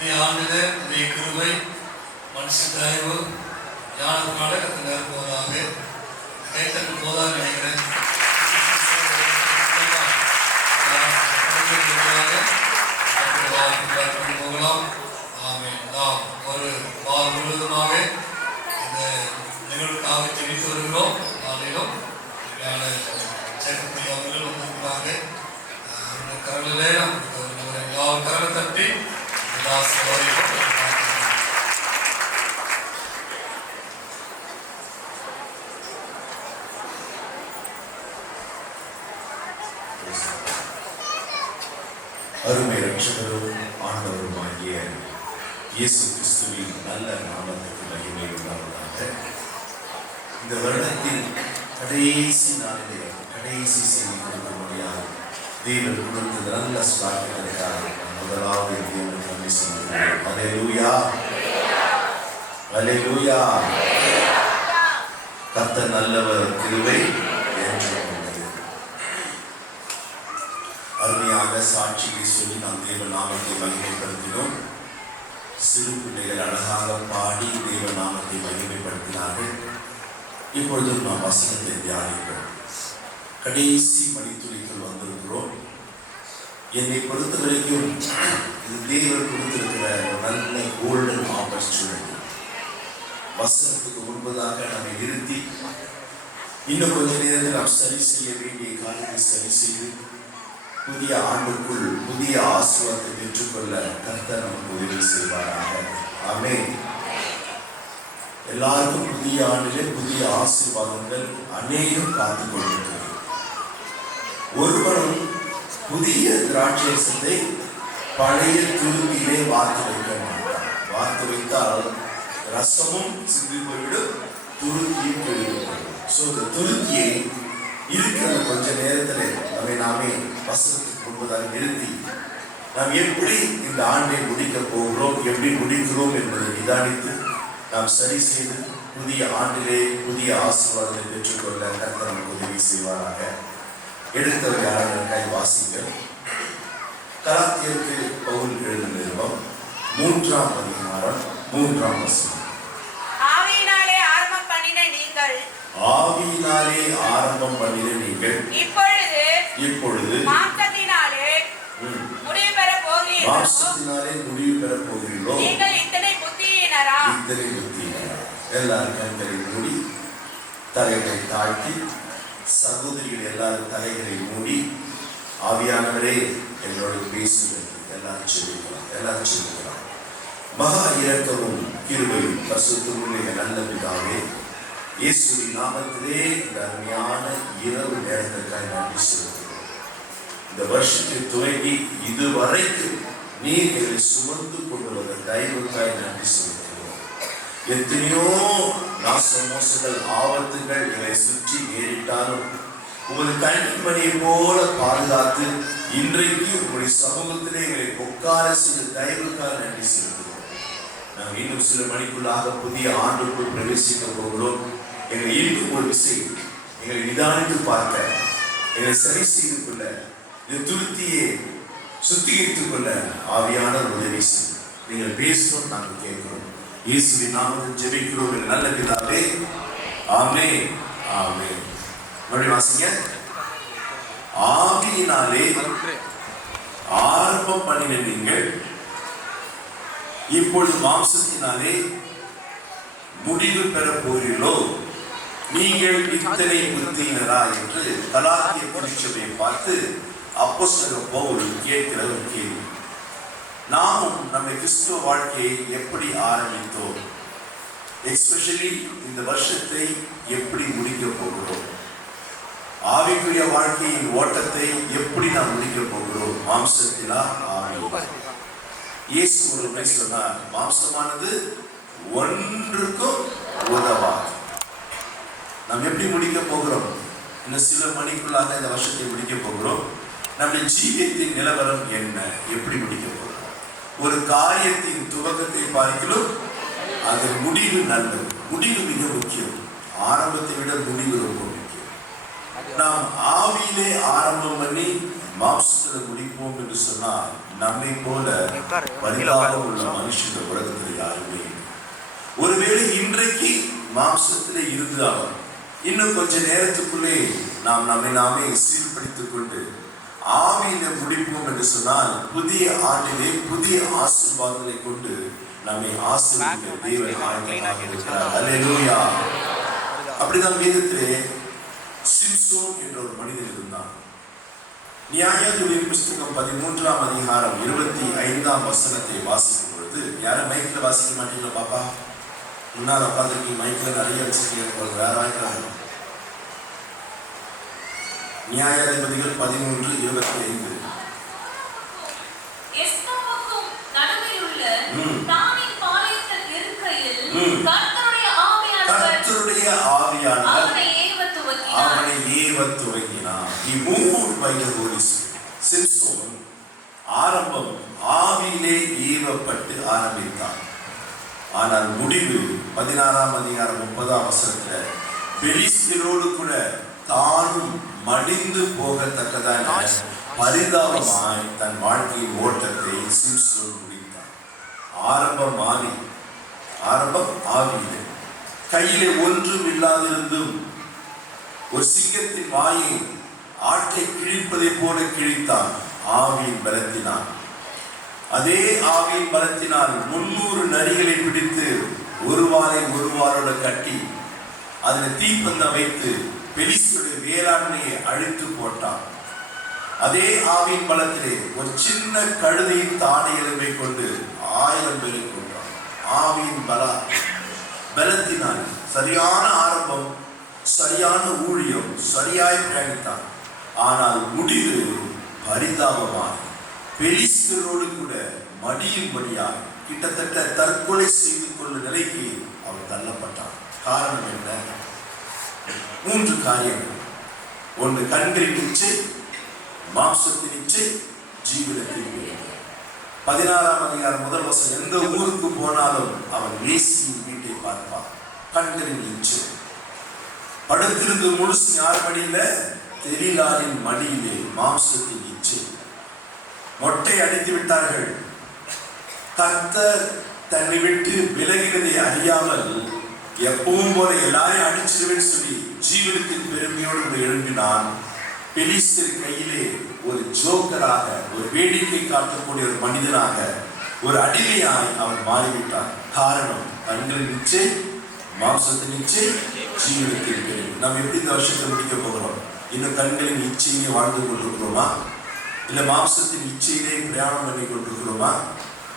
ஆண்டிலே உடைய கிருபை மனுஷ தயவு ஞானத்தினால கற்று நேர்போதாக கைத்தட்டு போதாக நினைக்கிறேன். போகலாம். நாம் ஒரு வாரம் முழுவதுமாக இந்த நிகழ்வுக்காக தெரிவித்து வருகிறோம். நாளிலும் சேர்க்கக்கூடிய அவர்கள் வந்திருக்கிறாங்க. கரங்களிலே எல்லாரும் கரலை தட்டி எல்லா சவாரிகளும் அருமை ரட்சகரும் ஆண்டவருமாகிய இயேசு கிறிஸ்துவின் நல்ல நாமத்துக்கு மகிமை உண்டாவதாக. இந்த வருடத்தின் கடைசி நாளிலே கடைசி செய்தி கொடுக்கும்படியாக தேவன் கொடுத்த நல்ல ஸ்டார்ட்டுக்காக முதலாவது தேவன் நன்றி சொல்கிறேன். அல்லேலூயா, அல்லேலூயா. கர்த்தர் நல்லவர், கிருபை என்றும் உள்ளது. அருமையாக சாட்சியை சொல்லி நாம் தேவ நாமத்தை மகிமைப்படுத்தினோம். சிறு பிள்ளைகள் அழகாக பாடி தேவ நாமத்தை மகிமைப்படுத்தினார்கள். இப்பொழுது நாம் வசனத்தை தியானிப்போம். கடைசி மணித்துளிகள் வந்திருக்கிறோம். என்னை பொறுத்த வரைக்கும் இது தேவன் கொடுத்திருக்கிற நல்ல கோல்டன் ஆப்பர்ச்சுனிட்டி. வசனத்துக்கு முன்பதாக நம்மை நிறுத்தி இன்னும் கொஞ்ச நேரத்தில் நாம் சரி செய்ய வேண்டிய காரியத்தை சரி செய்து புதிய ஆண்டுக்குள் புதிய ஆசீர்வாதத்தை பெற்றுக்கொள்ள கர்த்தர் நமக்கு உதவி செய்வாராக. ஆமென். எல்லாருக்கும் புதிய ஆண்டிலே புதிய ஆசீர்வாதங்கள் அநேகம் காத்துக் கொண்டிருக்கிறது. ஒருவரும் புதிய திராட்சரசத்தை பழைய துருத்தியிலே வார்த்து வைக்க மாட்டார். வார்த்து வைத்தால் ரசமும் சிந்தி போய்விடும், துருத்தியும் போய்விடும். ஸோ இந்த துருத்தியை இருக்கிற கொஞ்ச நேரத்தில் நாமே வசனத்துக்கு முன்பதாக நிறுத்தி நாம் எப்படி இந்த ஆண்டை முடிக்க போகிறோம், எப்படி முடிக்கிறோம் என்பதை நிதானித்து நாம் சரி செய்து புதிய ஆண்டிலே புதிய ஆசீர்வாதத்தை பெற்றுக்கொள்ள கர்த்தர் நமக்கு உதவி செய்வாராக. எடுத்தவர் யாராக வாசிங்கள். கலாத்தியருக்கு பவுல் எழுதின நிருபம் 3ஆம் அதிகாரம் 3ஆம் வசனம். ஆவியினாலே ஆரம்பம் பண்ணின நீங்கள் இப்பொழுது மாம்சத்தினாலே முடிவு பெற போகிறீர்களோ. நீங்கள் இத்தனை புத்தியினரா. எல்லாரும் கண்களை மூடி தலைகளை தாழ்த்தி, சகோதரிகள் எல்லாரும் தலைகளை மூடி, ஆவியானவரே என்னோடு பேசுவது எல்லாரும் சொல்லுகிறார். மகா இரக்கமும் கிருபையும் பரிசுத்தமுள்ள நல்ல பிதாவே, இயேசுவின் நாமத்திலே இந்த அருமையான இரவு நேரத்திற்காக நன்றி செலுத்துகிறோம். இந்த வருஷத்தை துவங்கி இதுவரைக்கும் நீர் எங்களை சுமந்து கொண்டு வந்த தயவுக்காய் நன்றி செலுத்துகிறோம். எத்தனையோ நாச மோசங்கள் ஆபத்துகள் எங்களை சுற்றி நேரிட்டாலும் உமது கண்மணியை போல பாதுகாத்து இன்றைக்கு உங்களுடைய சமூகத்திலே எங்களை உட்கார செய்த தயவுக்காக நன்றி செலுத்துகிறோம். நாங்கள் இன்னும் சில மணிக்குள்ளாக புதிய ஆண்டுக்குள் பிரவேசிக்க போகிறோம். எங்களை இன்னும் ஒரு விஷயம் எங்களை நிதானித்து பார்க்க, எங்களை சரி செய்து கொள்ள, இந்த துருத்தியை சுத்திகரித்துக் கொள்ள ஆவியான உதவி செய்யும். நீங்கள் பேசணும், நாங்கள் கேட்கிறோம். இயேசுவின் நாமத்தில் ஜெபிக்கிறோம் நல்ல பிதாவே. ஆமென், ஆமென். மறுபடியும் வாசிங்க. ஆவியினாலே ஆரம்பம் பண்ணின நீங்கள் இப்பொழுது மாம்சத்தினாலே முடிவு பெற போகிறீர்களோ. நீங்கள் இத்தனை புத்தியினரா என்று கலாத்திய திருச்சபையை பார்த்து அப்போஸ்தலர் பவுல் கேட்கிற ஒரு கேள்வி. நாமும் நம்ம கிறிஸ்துவ வாழ்க்கையை எப்படி ஆரம்பித்தோம், எஸ்பெஷலி இந்த வருஷத்தை எப்படி முடிக்க போகிறோம், ஆவிக்குரிய வாழ்க்கையின் ஓட்டத்தை எப்படி நாம் முடிக்க போகிறோம், மாம்சத்திலா ஆவி. இயேசு ஒரு முறை சொன்னார், மாம்சமானது ஒன்றுக்கும் உதவாது. நாம் எப்படி முடிக்க போகிறோம்? இன்னும் சில மணிக்குள்ளாக இந்த வருஷத்தை முடிக்க போகிறோம். நம்முடைய ஜீவியத்தின் நிலவரம் என்ன, எப்படி முடிக்க போகிறோம்? ஒரு காரியத்தின் துவக்கத்தை பார்க்கிறோம், அது முடிவு நல்லது. முடிவு மிக முக்கியம். ஆரம்பத்தை விட முடிவு ரொம்ப முக்கியம். நாம் ஆவியிலே ஆரம்பம் பண்ணி மாம்சத்தில் முடிப்போம் என்று சொன்னால் நம்மை போல பரிதாபம் உள்ள மனுஷங்க உலகத்தில் யாருமே இல்லை. ஒருவேளை இன்றைக்கு மாம்சத்திலே இருந்தாலும் இன்னும் கொஞ்ச நேரத்துக்குள்ளே நாம் நம்மை நாமே சீர்படுத்திக் கொண்டு ஆவியில முடிப்போம் என்று சொன்னால் புதிய ஆண்டிலே புதிய ஆசீர்வாதங்களை கொண்டு நம்மை ஆசீர்வதிக்க தேவன் ஆயத்தமாக இருக்கிறார். அல்லேலூயா. அப்படிதான் வேதத்திலே சிம்சோன் என்ற ஒரு மனிதன் இருந்தான். நியாயாதிபதிகளின் புஸ்தகம் 13ஆம் அதிகாரம் 25ஆம் வசனத்தை வாசிக்கும் பொழுது, யாரும் மைக்கில் வாசிக்க மாட்டீங்களா பாப்பா? முன்னால் உட்காந்துருக்கீங்க, மைக்கில் நிறைய வச்சுருக்கீங்க, வேற ஆயிரம். நியாயாதிபதிகள் 13:25. கர்த்தருடைய ஆவியானவர் அவனை ஏவத் துவங்கினார். He moved by the Holy Spirit. Samson ஆரம்பம் ஆவியிலே ஏவப்பட்டு ஆரம்பித்தார். ஆனால் முடிவு 16ஆம் அதிகாரம் 30ஆம் வசனத்துல பெலிஸ்தரோடு கூட தானும் மடிந்து போகத்தக்கதான பரிதாபமாய் தன் வாழ்க்கையின் ஓட்டத்தை சிம்சோன் முடித்தார். ஆரம்பம் ஆவியிலே கையிலே ஒன்றும் இல்லாதிருந்தும் ஒரு சிங்கத்தின் வாயை ஆட்டை கிழிப்பதை போல கிழித்தான். ஆவியின் பலத்தினால், அதே ஆவியின் பலத்தினால் 300 நரிகளை பிடித்து ஒரு வாரோட கட்டி அதில் தீப்பந்தம் வைத்து பெலிஸ்தருடைய வேளாண்மையை அழித்து போட்டான். அதே ஆவியின் பலத்திலே ஒரு சின்ன கழுதையின் தாடை எலும்பை கொண்டு 1000 பேரை கொண்டான். ஆவியின் பலத்தினால் சரியான ஆரம்பம், சரியான ஊழியம், சரியாய் பிரயாணித்தான். ஆனால் முடிவு பரிதாபமாக பெலிஸ்தரோடு கூட மடியும்படியாக கிட்டத்தட்ட தற்கொலை செய்து கொள்ளும் நிலைக்கு அவன் தள்ளப்பட்டான். காரணம் என்ன? 3 காரியங்கள். ஒன்று கண்களின் இச்சை, மாம்சத்தின் இச்சை, ஜீவனத்தின் இச்சை. 16ஆம் அதிகாரம் 1 வசனம், எந்த ஊருக்கு போனாலும் அவன் வேசியின் வீட்டை பார்ப்பான். கண்களின் இச்சை. படுத்திருந்து முழுசு யார் மடியில? தெலிலாரின் மடியிலே மாம்சத்தின் இச்சை. மொட்டை அடித்து விட்டார்கள். கர்த்தர் தன்னை விட்டு விலகினதை அறியாமல் எப்பவும் போல எல்லாரையும் அடிச்சிருவேன்னு சொல்லி ஜீவனத்தின் பெருமையோடு எழும்பினான். பெலிஸ்தர் கையிலே ஒரு ஜோக்கராக, ஒரு வேடிக்கை காட்டக்கூடிய ஒரு மனிதனாக, ஒரு அடிமையாய் அவன் மாறிவிட்டான். காரணம் கண்களின் இச்சை, மாம்சத்தின் இச்சை, ஜீவனத்தின் பெருமை. நாம் எப்படி இந்த வருஷத்தை முடிக்க போகிறோம்? இன்னும் கண்களின் இச்சையிலே வாழ்ந்து கொண்டிருக்கிறோமா? இல்லை மாம்சத்தின் இச்சையிலே பிரயாணம் பண்ணி கொண்டிருக்கிறோமா?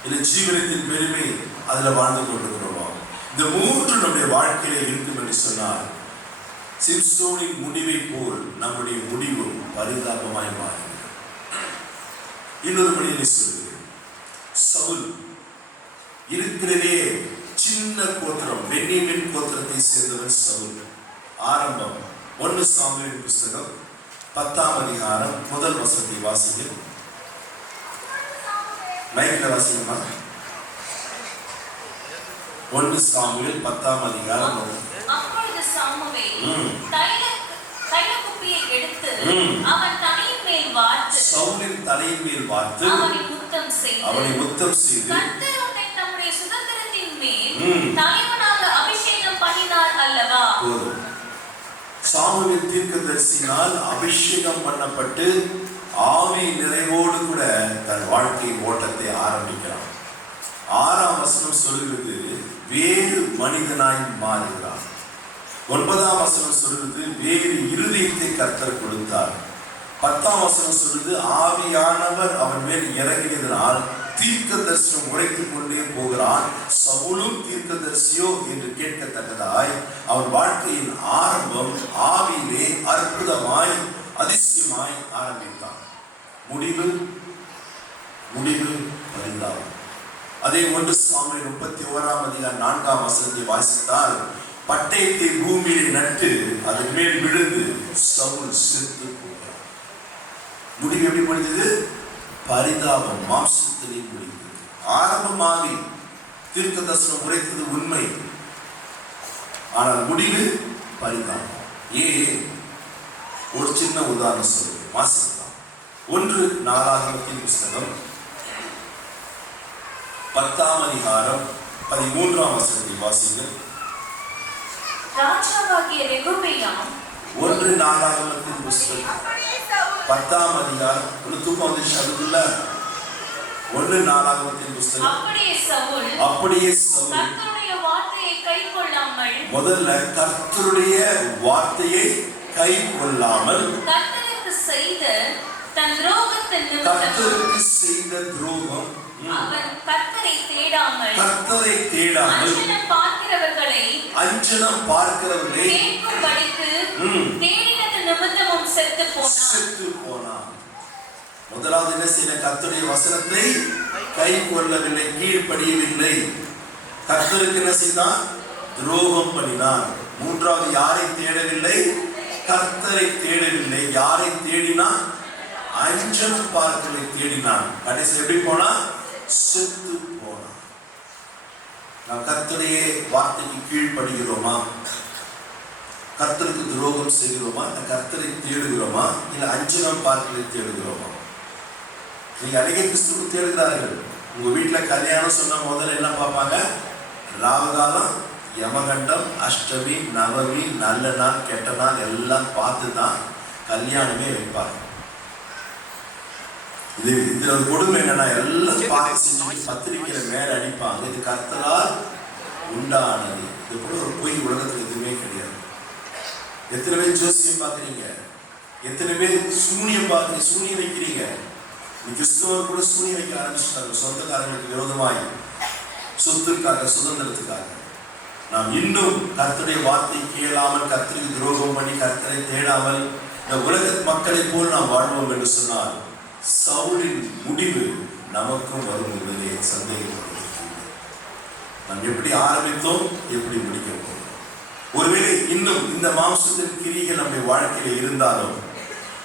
இல்லை ஜீவனத்தின் பெருமை அதில் வாழ்ந்து கொண்டிருக்கிறோமா? இந்த 3 நம்முடைய வாழ்க்கையில இருக்கும் என்று சொன்னால் சிம்சோனின் முடிவை போல் நம்முடைய முடிவு பரிதாபமாய் மாறுகிறது. இன்னொரு மனிதனை சொல்கிறேன். சவுல் இருக்கிறதே சின்ன கோத்திரம், பென்யமீன் கோத்திரத்தை சேர்ந்தவன் சவுல். ஆரம்பம் 1 சாமுவேல் புஸ்தகம் 10ஆம் அதிகாரம் 1 வசனத்தை வாசிங்க. மைக்கில் வாசிங்கம்மா. 1 சாமுவேல் 10ஆம் அதிகாரம். அப்பொழுது சாமுவேல் தைலக்குப்பியை எடுத்து அவன் தலையின் மேல் வார்த்து, சவுலின் தலையின் மேல் வார்த்து அவனை முத்தம் செய்து கர்த்தர் உன்னை தம்முடைய சுதந்திரத்தின் மேல் தலைவனாக அபிஷேகம் பண்ணினார் அல்லவா? சாமுவேல் தீர்க்கதரிசியினால் அபிஷேகம் பண்ணப்பட்டு ஆவி நிறைவோடு கூட தன் வாழ்க்கையின் ஓட்டத்தை ஆரம்பிக்கிறான். 6ஆம் வசனம் சொல்கிறது வேறு மனிதனாய் மாறுகிறான். 9ஆம் வசனம் சொல்றது வேறு இருதயத்தை கர்த்தர் கொடுத்தார். 10ஆம் வசனம் சொல்றது ஆவியானவர் அவன் மேல் இறங்கியதனால் தீர்க்கதரிசனம் உரைத்துக் கொண்டே போகிறான். சவுலும் தீர்க்கதரிசியோ என்று கேட்கத்தக்கதாய் அவன் வாழ்க்கையின் ஆரம்பம் ஆவியிலே அற்புதமாய் அதிசயமாய் ஆரம்பித்தான். முடிவு பரிதாபம். அதே 1 சாமுவேல் 31ஆம் அதிகாரம் 4ஆம் வசனத்தை வாசித்தால் பட்டயத்தை பூமியிலே நட்டு அதன் மேல் விழுந்து சவுல் செத்து போகிறார். முடிவு எப்படி முடிந்தது? பரிதாபம், மாம்சத்திலே முடிந்தது. ஆரம்பமாகி தீர்க்கதரிசனம் உரைத்தது உண்மை, ஆனால் முடிவு பரிதாபம். ஒரு சின்ன உதாரணம் சொல்லுங்க, வாசிக்கலாம். 1 நாளாகமத்தின் புஸ்தகம் 10ஆம் அதிகாரம் 13ஆம் வசனத்தை வாசிங்கள். ராஜாவாகிய ரெகொபெயாம் 1 நாளாகமத்தின் புஸ்தகம் 10ஆம் அதிகாரம். ஒரு தூக்கம் வந்துச்சு அதுக்குள்ள. 1 நாளாகமத்தின் புஸ்தகம். அப்படியே சவுல் கர்த்தருடைய வார்த்தையை கைக்கொள்ளாமல், முதல்ல கர்த்தருடைய வார்த்தையை கைக்கொள்ளாமல், கர்த்தருக்கு செய்த தன் துரோகத்தின் நிமித்தம், கர்த்தருக்கு செய்த துரோகம், அவன் கர்த்தரை தேடாமல், அஞ்சனம் பார்க்கிறவர்களை கேட்கும்படிக்கு தேடினது நிமித்தமும் செத்து போனான். முதலாவது என்ன செய்ய? கர்த்தருடைய வசனத்தை கை கொள்ளவில்லை, கீழ்ப்படியவில்லை. கர்த்தருக்கு என்ன செய்தான்? துரோகம் பண்ணினான். மூன்றாவது யாரை தேடவில்லை? கர்த்தரை தேடவில்லை. யாரை தேடினான்? அஞ்சனம் பார்க்கிறவர்களை தேடினான். கடைசி எப்படி போனா? செத்து போனான். நாம் கர்த்தருடைய வார்த்தைக்கு கீழ்ப்படுகிறோமா? கர்த்தருக்கு துரோகம் செய்கிறோமா? கர்த்தரை தேடுகிறோமா? இல்ல அஞ்சனம் பார்க்கிறவர்களை தேடுகிறோமா? நீங்க அநேக கிறிஸ்துவ தேடுகிறார்கள். உங்க வீட்டுல கல்யாணம் சொன்ன முதல்ல என்ன பார்ப்பாங்க? ராவகாலம், யமகண்டம், அஷ்டமி, நவமி, நல்ல நாள், கெட்ட நாள் எல்லாம் பார்த்து தான் கல்யாணமே வைப்பாங்க. இதுல ஒரு கொடுமை என்னன்னா, எல்லாம் பார்த்து பத்திரிக்கையில மேல அடிப்பாங்க. இது கர்த்தரால் உண்டானது. இது கூட ஒரு பொய் உலகத்துல எதுவுமே கிடையாது. எத்தனை பேர் ஜோசியம் பாக்குறீங்க? எத்தனை பேர் சூனியம் பாக்குறீங்க? சூனியம் வைக்கிறீங்க. கிறிஸ்தவர் கூட சூனியம் வைக்க ஆரம்பிச்சிட்டாங்க. சொந்தக்காரங்களுக்கு விரோதமாய், சொத்துக்காக, சுதந்திரத்துக்காக. நாம் இன்னும் கர்த்தருடைய வார்த்தை கேளாமல், கர்த்தருக்கு துரோகம் பண்ணி, கர்த்தரை தேடாமல் இந்த உலக மக்களை போல் நாம் வாழ்வோம் என்று சொன்னால் சவுலின் முடிவு நமக்கும் வரும் என்பதை சந்தேகப்படுகிறது. நாம் எப்படி ஆரம்பித்தோம், எப்படி முடிக்க போகிறோம்? ஒருவேளை இன்னும் இந்த மாம்சத்தின் கிரிகள் நம்முடைய வாழ்க்கையில இருந்தாலும்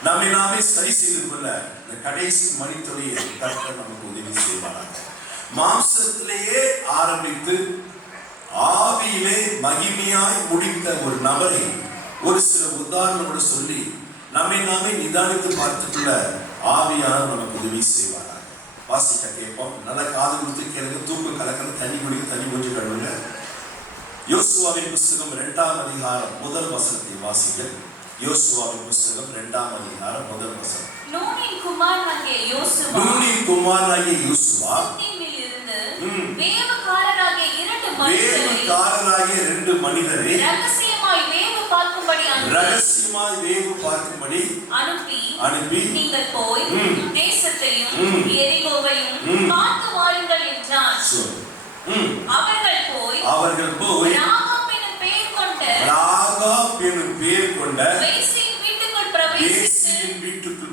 நம்மை நாமே சரி செய்து கொள்ள இந்த கடைசி மணித்துறையை கர்த்தர் நமக்கு உதவி செய்வாராக. மாம்சத்திலேயே ஆரம்பித்து ஆவியிலே மகிமையாய் முடித்த ஒரு நபரை ஒரு சில உதாரணங்களோடு சொல்லி நம்மை நாமே நிதானித்து பார்த்துக்குள்ள ஆவியானவர் நமக்கு உதவி செய்வாராக. வாசிக்க கேட்போம். நல்ல காது கொடுத்து கேளுங்க. தூக்கம் கலக்கணும், தண்ணி குடிக்க, தண்ணி கொஞ்சம் கழுவுங்க. யோசுவாவின் புஸ்தகம் 2ஆம் அதிகாரம் 1 வசனத்தை வாசிக்க. யோசுவாவின் புஸ்தகம் 2ஆம் அதிகாரம் 1 வசனம். நூனின் குமாரனாகிய யோசுவா வேவுகாரராகிய 2 மனிதரை ரகசியமாய் வேவு பார்க்கும்படி அனுப்பி நீங்கள் போய் தேசத்தையும் எரிகோவையும் பார்த்து வாருங்கள் என்றான். அவர்கள் போய் ராகாப் எனும் பெயர் கொண்ட வேசியின் வீட்டுக்குள்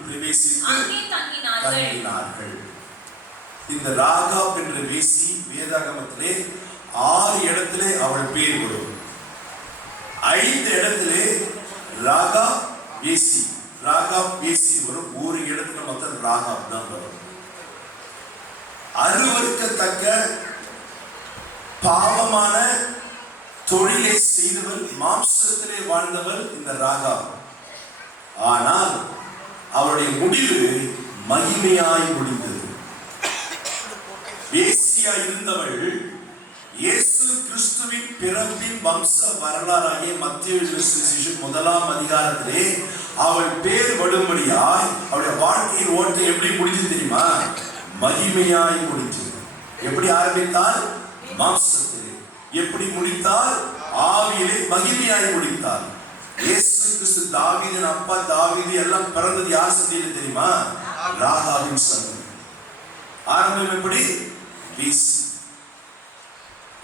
பிரவேசித்து அங்கே தங்கினார்கள். இந்த ராகாப் என்ற வேசி வேதாகமத்திலே 6 இடத்திலே அவள் பேர் வரும். 5 இடத்திலே ராகாப் வேசி வரும். ஒரு இடத்துல மொத்தம் ராகாப் தான் வரும். அருவருக்கத்தக்க பாவமான தொழிலை செய்தவள், மாம்சத்திலே வாழ்ந்தவள் இந்த ராகாப். ஆனால் அவருடைய முடிவு மகிமையாய் முடிந்தது. வேசியாய் இருந்தவள் இயேசு கிறிஸ்துவின் பிறப்பின் வம்ச வரலாறாகிய மத்தேயு சுவிசேஷம் 1ஆம் அதிகாரத்திலே அவள் பேர் வரும்படியாய் அவளுடைய வாழ்க்கையின் ஓட்டம் எப்படி முடிஞ்சது தெரியுமா? மகிமையாய் முடிஞ்சது. எப்படி ஆரம்பித்தால்? மாம்சத்திலே. எப்படி முடித்தால்? ஆவியிலே மகிமையாய் முடித்தால். இயேசு கிறிஸ்து தாவீதின் அப்பா தாவீது எல்லாம் பிறந்தது யார் சந்ததியில தெரியுமா? ராகாபின் சந்ததி. ஆரம்பம் எப்படி? வேசி.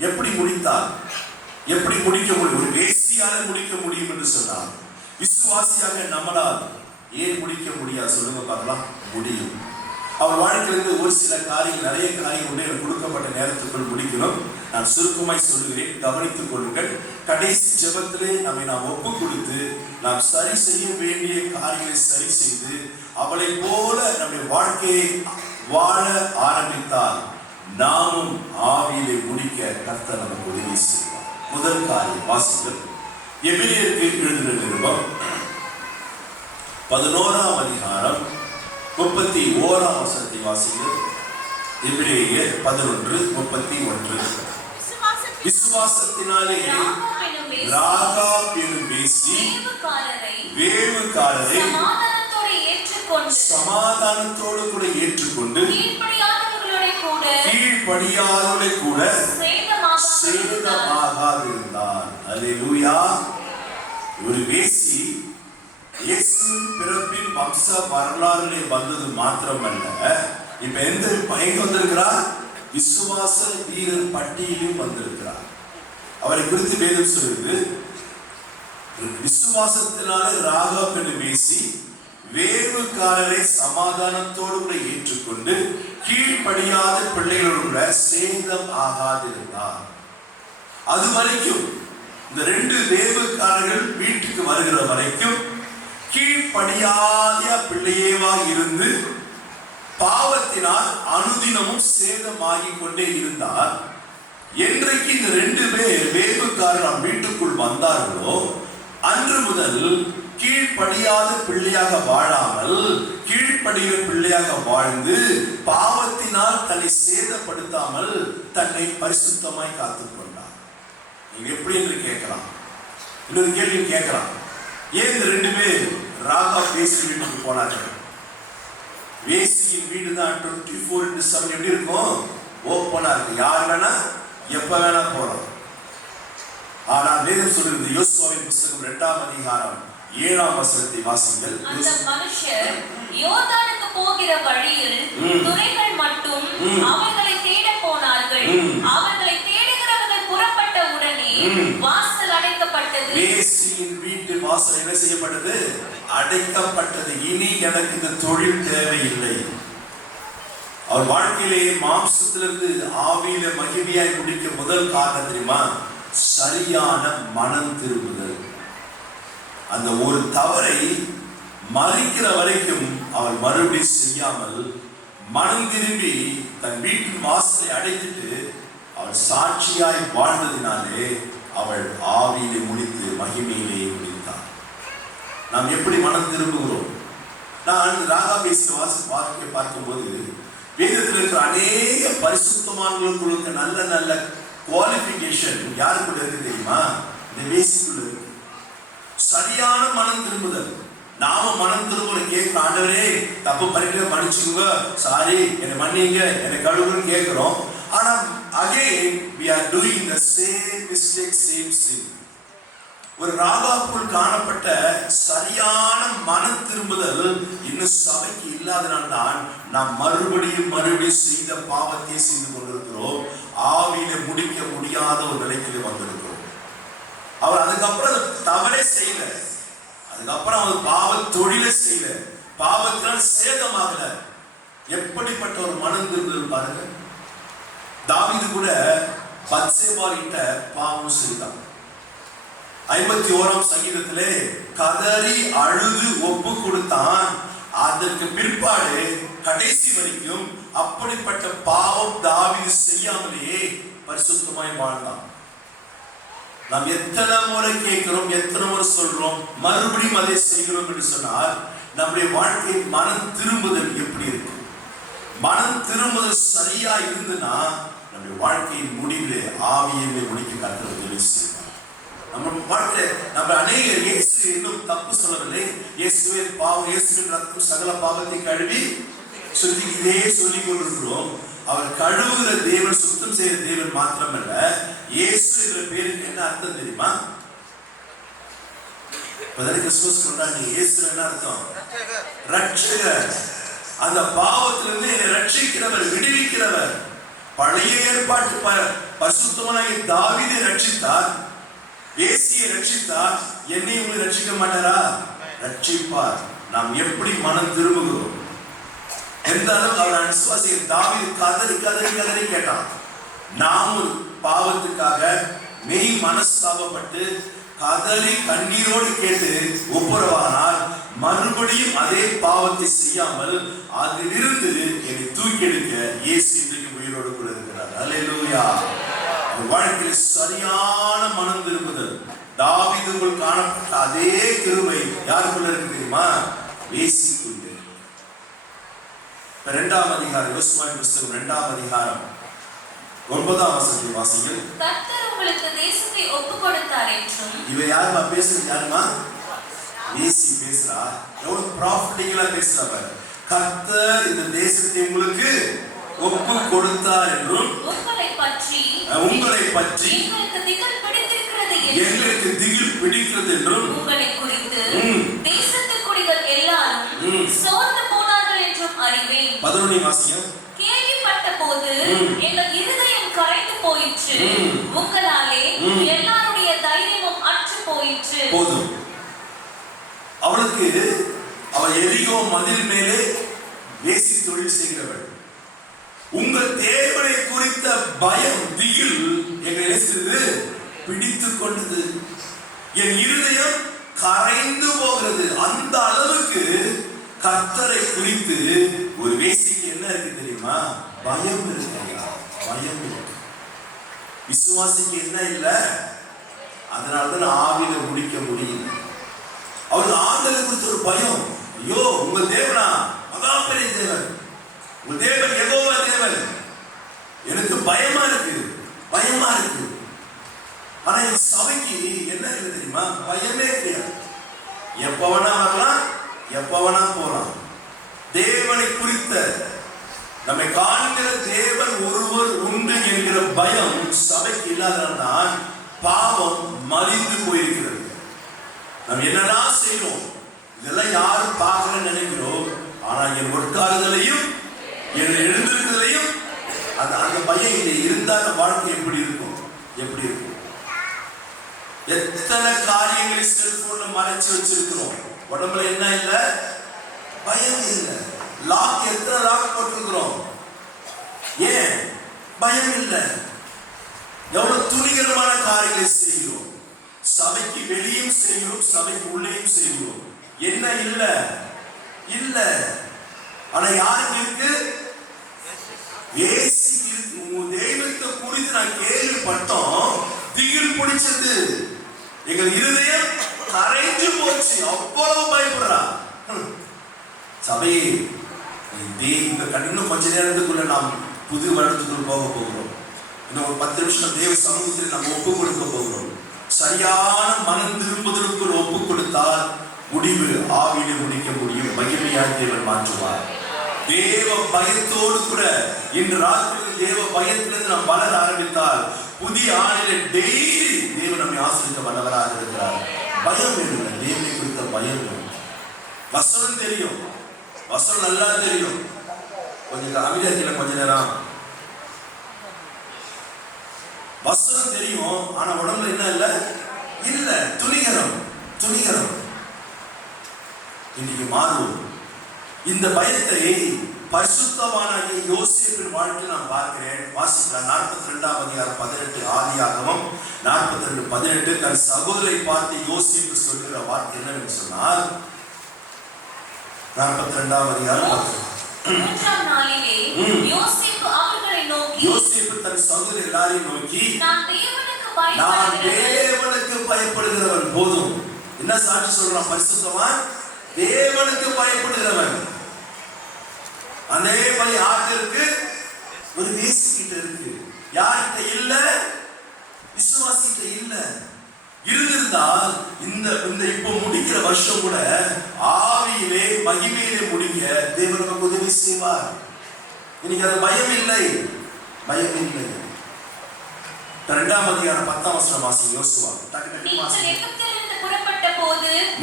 எப்படி முடித்தால்? எப்படி முடிக்க முடியும்? ஒரு வேசியால முடிக்க முடியும் என்று சொன்னார். விசுவாசியாக நம்மளால் ஏன் முடிக்க முடியாது? சொல்லுங்க பார்க்கலாம். முடியும். அவர் வாழ்க்கையிலிருந்து ஒரு சில காரியங்கள், நிறைய காரியங்கள் எனக்கு கொடுக்கப்பட்ட நேரத்துக்குள் முடிக்கணும். நான் சுருக்கமாய் சொல்லுகிறேன், கவனித்துக் கொள்ளுங்கள். கடைசி ஜெபத்திலே நம்மை நாம் ஒப்பு கொடுத்து நாம் சரி செய்ய வேண்டிய காரியங்களை சரி செய்து அவளை போல நம்முடைய வாழ்க்கையை வாழ ஆரம்பித்தால் நாமும் ஆவியிலே முடிக்க கர்த்தர் நமக்கு உதவி செய்வார். முதல் காரியம் வாசிங்கள். எபிரேயருக்கு எழுதின நிருபம் 11ஆம் அதிகாரம் 31ஆம் வசனத்தை வாசிங்கள். எபிரேயர் 11:31. விசுவாசத்தினாலே ராகாப் எனும் வேசி வேவுகாரரை சமாதானத்தோடு கூட ஏற்றுக்கொண்டு கீழ்ப்படியாதவர்களை கூட சேதமாகாதிருந்தார். அல்லேலூயா. ஒரு வேசி இயேசு பிறப்பின் வம்ச வரலாறுலே வந்தது மாத்திரமல்ல, இப்ப எங்க வந்திருக்கிறார்? விசுவாச வீரர் பட்டியலிலும் வந்திருக்கிறார். அவரை குறித்து வேதம் சொல்லுது, விசுவாசத்தினாலே ராகாப் என்று பேசி வேவுகாரரை சமாதானத்தோடு கூட ஏற்றுக்கொண்டு கீழ்ப்படியாத பிள்ளைகளோட சேதம் ஆகாதிருந்தார். அது வரைக்கும் இந்த 2 வேவுகாரர்கள் வீட்டுக்கு வருகிற வரைக்கும் கீழ்ப்படியாத பிள்ளையேவா இருந்து பாவத்தினால் அனுதினமும் சேதமாகிக் கொண்டே இருந்தார். என்றைக்கு இந்த 2 பேர் வேவுகாரர் வீட்டுக்குள் வந்தார்களோ அன்று முதல் கீழ்ப்படியாத பிள்ளையாக வாழாமல் கீழ்ப்படிகிற பிள்ளையாக வாழ்ந்து பாவத்தினால் தன்னை சேதப்படுத்தாமல் தன்னை பரிசுத்தமாய் காத்துக் கொண்டார். நீங்க எப்படி என்று கேட்கலாம். இன்னொரு கேள்வி கேட்கலாம், ஏன் இந்த 2 பேர் ராகாப் வேசி வீட்டுக்கு போனார்கள்? வேசியின் வீடு தான் 24/7 எப்படி இருக்கும்? ஓப்பனா இருக்கு. யார் வேணா எப்ப வேணா போறோம். ஆனா வேதம் சொல்லுகிறது, யோசுவாவின் புத்தகம் 2ஆம் அதிகாரம் 7ஆம் வசனத்தை வாசிங்கள். அந்த மனுஷர் யோர்தானுக்கு போகிற வழியில் துரைகள் மட்டும் அவர்களை தேட போனார்கள். அவர்களை தேடுகிறவர்கள் புறப்பட்ட உடனே வாசல் அடைக்கப்பட்டது. வேசியின் வீட்டு வாசல் என்ன செய்யப்பட்டது? அடைக்கப்பட்டது. இனி எனக்கு இந்த தொழில் தேவையில்லை. அவர் வாழ்க்கையிலே மாம்சத்திலிருந்து ஆவியில மகிமையாய் முடிக்க முதல் காரணம் தெரியுமா? சரியான மனம் திரும்புதல். அந்த ஒரு தவறை மறிக்கிற வரைக்கும் அவள் மறுபடியும் செய்யாமல் மனம் திரும்பி தன் வீட்டின் வாசலை அடைத்துட்டு அவள் சாட்சியாய் வாழ்ந்ததினாலே அவள் ஆவியிலே முடித்து மகிமையிலே முடித்தார். நாம் எப்படி மனம் திரும்புகிறோம்? நான் ராகாப் பேசிய வாசிக்க பார்க்கும்போது வேதத்தில் இருக்கிற அநேக பரிசுத்தமானவர்களுக்கு நல்ல நல்ல குவாலிஃபிகேஷன் யாருக்குள்ள இருக்கு தெரியுமா? இந்த வேசிக்குள்ள இருக்கு. சரியான மனம் திரும்புதல். நாம மனம் திரும்ப கேட்கிற, ஆண்டவரே தப்பு பறிக்க மன்னிச்சுங்க, சாரி என்னை மன்னிங்க, என்னை கழுவுன்னு கேட்கிறோம். ஆனா again we are doing the same mistake, same sin. ஒரு ராகாப்புக்குள் காணப்பட்ட சரியான மனம் திரும்புதல் இன்னும் சபைக்கு இல்லாதனால்தான் நாம் மறுபடியும் செய்த பாவத்தை செய்து கொண்டிருக்கிறோம். ஆவியில முடிக்க முடியாத ஒரு நிலைக்கு வந்திருக்கிறோம். அவர் அதுக்கப்புறம் தவறே செய்யல, அதுக்கப்புறம் அவர் பாவ தொழிலை செய்யல, பாவத்தினால் சேதமாகல. எப்படிப்பட்ட ஒரு மனம் திரும்புதல் பாருங்க. தாவீது கூட பத்சேபாளிட்ட பாவம் செய்தான். 51ஆம் சங்கீதத்திலே கதறி அழுது ஒப்பு கொடுத்தான். அதற்கு பிற்பாடு கடைசி வரைக்கும் அப்படிப்பட்ட பாவம் தாவீது செய்யாமலேயே பரிசுத்தமாய் வாழ்ந்தான். நாம் எத்தனை முறை கேட்கிறோம், எத்தனை முறை சொல்றோம், மறுபடியும் அதை செய்கிறோம் என்று சொன்னால் நம்முடைய வாழ்க்கை மனம் திரும்புதல் எப்படி இருக்கும்? மனம் திரும்புதல் சரியா இருந்துன்னா நம்முடைய வாழ்க்கையின் முடிவிலே ஆவியை முடிக்க கர்த்தர் உதவி செய்வார். நம்ம வாழ்க்கை நம்ம அநேகர் இயேசு இன்னும் தப்பு சொல்லவில்லை. இயேசுவின் பாவம், இயேசுவின் ரத்தம் சகல பாவத்தை கழுவி சுத்தி இதே சொல்லிக் கொண்டிருக்கிறோம். அவர் கழுவுகிற தேவன், சுத்தம் செய்கிற தேவன் மாத்திரமல்ல, இயேசு என்ற பேருக்கு என்ன அர்த்தம் தெரியுமா? கிறிஸ்துமஸ் கொண்டாடி இயேசு என்ன அர்த்தம்? ரட்சகர். அந்த பாவத்திலிருந்து என்னை ரட்சிக்கிறவர், விடுவிக்கிறவர். பழைய ஏற்பாட்டு பரிசுத்தமாகிய தாவீதை ரட்சித்தார், வேசியை ரட்சித்தார். என்னை உங்களை ரட்சிக்க மாட்டாரா? ரட்சிப்பார். நாம் எப்படி மனம் திரும்புகிறோம்? எந்த அளவுக்கு அவர் விசுவாசிகள் தாவீது கதறி கதறி கதறி கேட்டான். நாமும் பாவத்துக்காக மெய் மனஸ்தாபப்பட்டு கதறி கண்ணீரோடு கேட்டு ஒப்புரவானால் மறுபடியும் அதே பாவத்தை செய்யாமல் அதிலிருந்து என்னை தூக்கி எடுக்க இயேசு இன்றைக்கு உயிரோடு கூட இருக்கிறார். அல்லேலூயா. வாழ்க்கையில் சரியான மனம் திரும்புதல். தாவீதுக்குள் காணப்பட்ட அதே கிருபை யாருக்குள்ள இருக்கு தெரியுமா? வேசிக்குள்ள. இரண்டாம் அதிகாரம், யோசுவாவின் புஸ்தகம் 2ஆம் அதிகாரம் 9ஆம் வசனத்தை வாசிங்கள். கர்த்தர் உங்களுக்கு தேசத்தை ஒப்புக் கொடுத்தார் என்றும். இவ யாருமா பேசுறது? யாருமா வேசி பேசுறா? எவ்வளவு ப்ராஃபிட்டிக்கலா பேசுறா பாரு. கர்த்தர் இந்த தேசத்தை உங்களுக்கு ஒப்பு கொடுத்தார் என்றும் உங்களை பற்றி எங்களுக்கு திகில் பிடிக்கிறது என்றும் உங்களை குறித்து தேசத்து குடிகள் எல்லாரும் சோர்ந்து போனார்கள் என்றும் அறிவேன். 11 வாசிங்க. கேள்விப்பட்ட போது எங்கள் இருதயம் கரைந்து போயிற்று, உங்களாலே எல்லாருடைய தைரியமும் அற்று போயிற்று. போதும். அவளுக்கு அவள் எரிகோ மதில் மேலே வேசி தொழில் செய்கிறவள். உங்கள் தேவனை குறித்த பயம், திகில் எங்களை பிடித்துக் கொண்டது. என் இருதயம் கரைந்து போகிறது. அந்த அளவுக்கு கர்த்தரை குறித்து ஒரு வேசிக்கு என்ன இருக்கு தெரியுமா? பயம் இருக்கு. பயம் இருக்கு. விசுவாசிக்கு என்ன இல்லை? அதனாலதான் ஆவியில முடிக்க முடியும். அவருக்கு ஆண்டவரை குறித்து ஒரு பயம். ஐயோ, உங்க தேவனா மகா பெரிய தேவன், உங்க தேவன் யெகோவா தேவன். எனக்கு பயமா இருக்கு, பயமா இருக்கு. ஆனா இந்த சபைக்கு என்ன இருக்கு தெரியுமா? பயமே கிடையாது. எப்ப வேணா வரலாம், எப்ப வேணா போலாம். தேவனை குறித்த நம்மை காண்கிற தேவன் ஒருவர் உண்டு என்கிற பயம் சபைக்கு இல்லாததான் பாவம் மலிந்து போயிருக்கிறது. நம்ம என்னதான் செய்யறோம், இதெல்லாம் யாரும் பார்க்கணும்னு நினைக்கிறோம். ஆனா என் உட்காருதலையும் என் எழுந்திருக்கிறதையும் அந்த பயம் இல்லை இருந்தால் வாழ்க்கை எப்படி இருக்கும்? எப்படி இருக்கும்? எத்தனை காரியங்களை செல்போன்ல மறைச்சு வச்சிருக்கிறோம். உடம்புல என்ன இல்லை? பயம் இல்லை. லாக், எத்தனை லாக் போட்டிருக்கிறோம். ஏன்? பயம் இல்லை. எவ்வளவு துணிகரமான காரியங்களை செய்கிறோம். சபைக்கு வெளியும் செய்கிறோம், சபைக்கு உள்ளேயும் செய்கிறோம். என்ன இல்ல? இல்ல. ஆனா யாருக்கு இருக்கு? வேசிக்கு இருக்கு. உங்க தெய்வத்தை குறித்து நான் கேள்விப்பட்டோம், திகில் பிடிச்சது, எங்கள் இருதயம் கரைஞ்சு போச்சு, அவ்வளவு பயப்படுறா. சபையே, இன்னும் கொஞ்ச நேரத்துக்குள்ள நாம் புது வருடத்துக்குள் போக போகிறோம். இன்னும் ஒரு 10 நிமிஷம் தேவ சமூகத்தில் நாம் ஒப்பு கொடுக்க போகிறோம். சரியான மனம் திரும்புதலுக்குள் ஒப்பு கொடுத்தால் முடிவு ஆவியிலே முடிக்க முடியும். மகிமையாக தேவன் மாற்றுவார். தேவ பயத்தோடு கூட இன்று ராத்திரி தேவ பயத்திலிருந்து நாம் வளர ஆரம்பித்தால் புதிய ஆண்டிலே டெய்லி தேவன் நம்மை ஆசிரிக்க வல்லவராக இருக்கிறார். பயம் இல்லை. தேவனை குறித்த பயம் இல்லை. வசனம் தெரியும், வசனம் நல்லா தெரியும். கொஞ்சம் அமைதியாக கொஞ்ச நேரம். வசனம் தெரியும், ஆனா உடம்புல என்ன இல்ல? இல்ல. துணிகரம், துணிகரம். இன்னைக்கு மாறும். இந்த பயத்தை பரிசுத்தவானாகிய யோசேப்பின் வாழ்க்கையில் நான் பார்க்கிறேன். வாசிக்கலாம். 42ஆம் அதிகாரம் 18 ஆதியாகமம் 42:18. தன் சகோதரை பார்த்து யோசேப்பு சொல்கிற வார்த்தை என்னவென்று சொன்னால், 42ஆம் அதிகாரம் 3ஆம் நாளிலே யோசேப்பு அவர்களை நோக்கி, யோசேப்பு தன் சகோதரர் எல்லாரையும் நோக்கி, நான் தேவனுக்கு பயப்படுகிறவன். போதும். என்ன சாட்சி சொல்றான் பரிசுத்தவான்? தேவனுக்கு பயப்படுகிறவன். அதே மாதிரி ஆட்களுக்கு ஒரு வேசிக்கிட்ட இருக்கு. யார்கிட்ட இல்ல? விசுவாசிக்கிட்ட இல்ல. இருந்திருந்தால் இந்த இப்ப முடிக்கிற வருஷம் கூட ஆவியிலே மகிமையிலே முடிக்க தேவன் நமக்கு உதவி செய்வார். இன்னைக்கு அது பயம் இல்லை, பயம் இல்லை. 2ஆம் அதிகாரம் 10ஆம் வசனம் வாசி. யோசுவா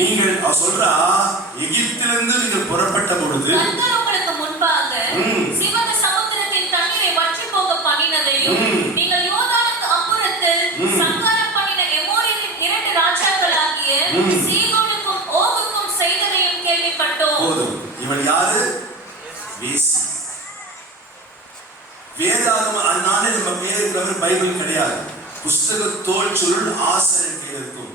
நீங்கள் சொல்றா, எகிப்திலிருந்து நீங்கள் புறப்பட்ட பொழுது உங்களுக்கு முன்பாக சிவந்த சமுத்திரத்தின் தண்ணீரை வற்றி போக பண்ணினதையும் நீங்கள் யோர்தானுக்கு அப்புறத்தில் சங்காரம் பண்ணின எமோரியரின் 2 ராஜாக்களாகிய சீகோனுக்கும் ஓகுக்கும் செய்ததையும் கேள்விப்பட்டோம். போதும். இவன் யாரு? வேசி. வேதாகம அந்நாளே நம்ம பேர் பைபிள் கிடையாது. புஸ்தக தோல் சுருள் ஆசிரியர் கையில் இருக்கும்.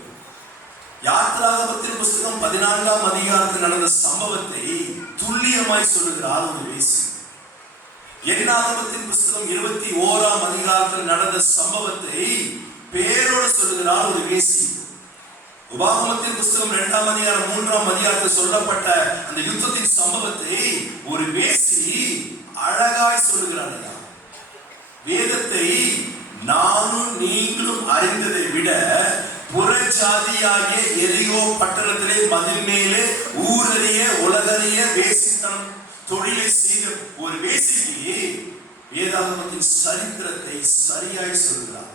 யாத்ராகமத்தின் புஸ்தகம் 14ஆம் அதிகாரத்தில் நடந்த சம்பவத்தை துல்லியமாய் சொல்லுகிறார் ஒரு வேசி. எண்ணாகமத்தின் புஸ்தகம் 21ஆம் அதிகாரத்தில் நடந்த சம்பவத்தை பேரோடு சொல்லுகிறார் ஒரு வேசி. உபாகமத்தின் புஸ்தகம் 2ஆம் அதிகாரம் 3ஆம் அதிகாரத்தில் சொல்லப்பட்ட அந்த யுத்தத்தின் சம்பவத்தை ஒரு வேசி அழகாய் சொல்லுகிறான். வேதத்தை நானும் நீங்களும் அறிந்ததை விட புறஜாதியாகிய எரியோ பட்டணத்திலே மதில் மேலே ஊரறிய உலகறிய வேசித்தனம் தொழிலை செய்த ஒரு வேசிக்கு வேதாகமத்தின் சரித்திரத்தை சரியாய் சொல்கிறார்.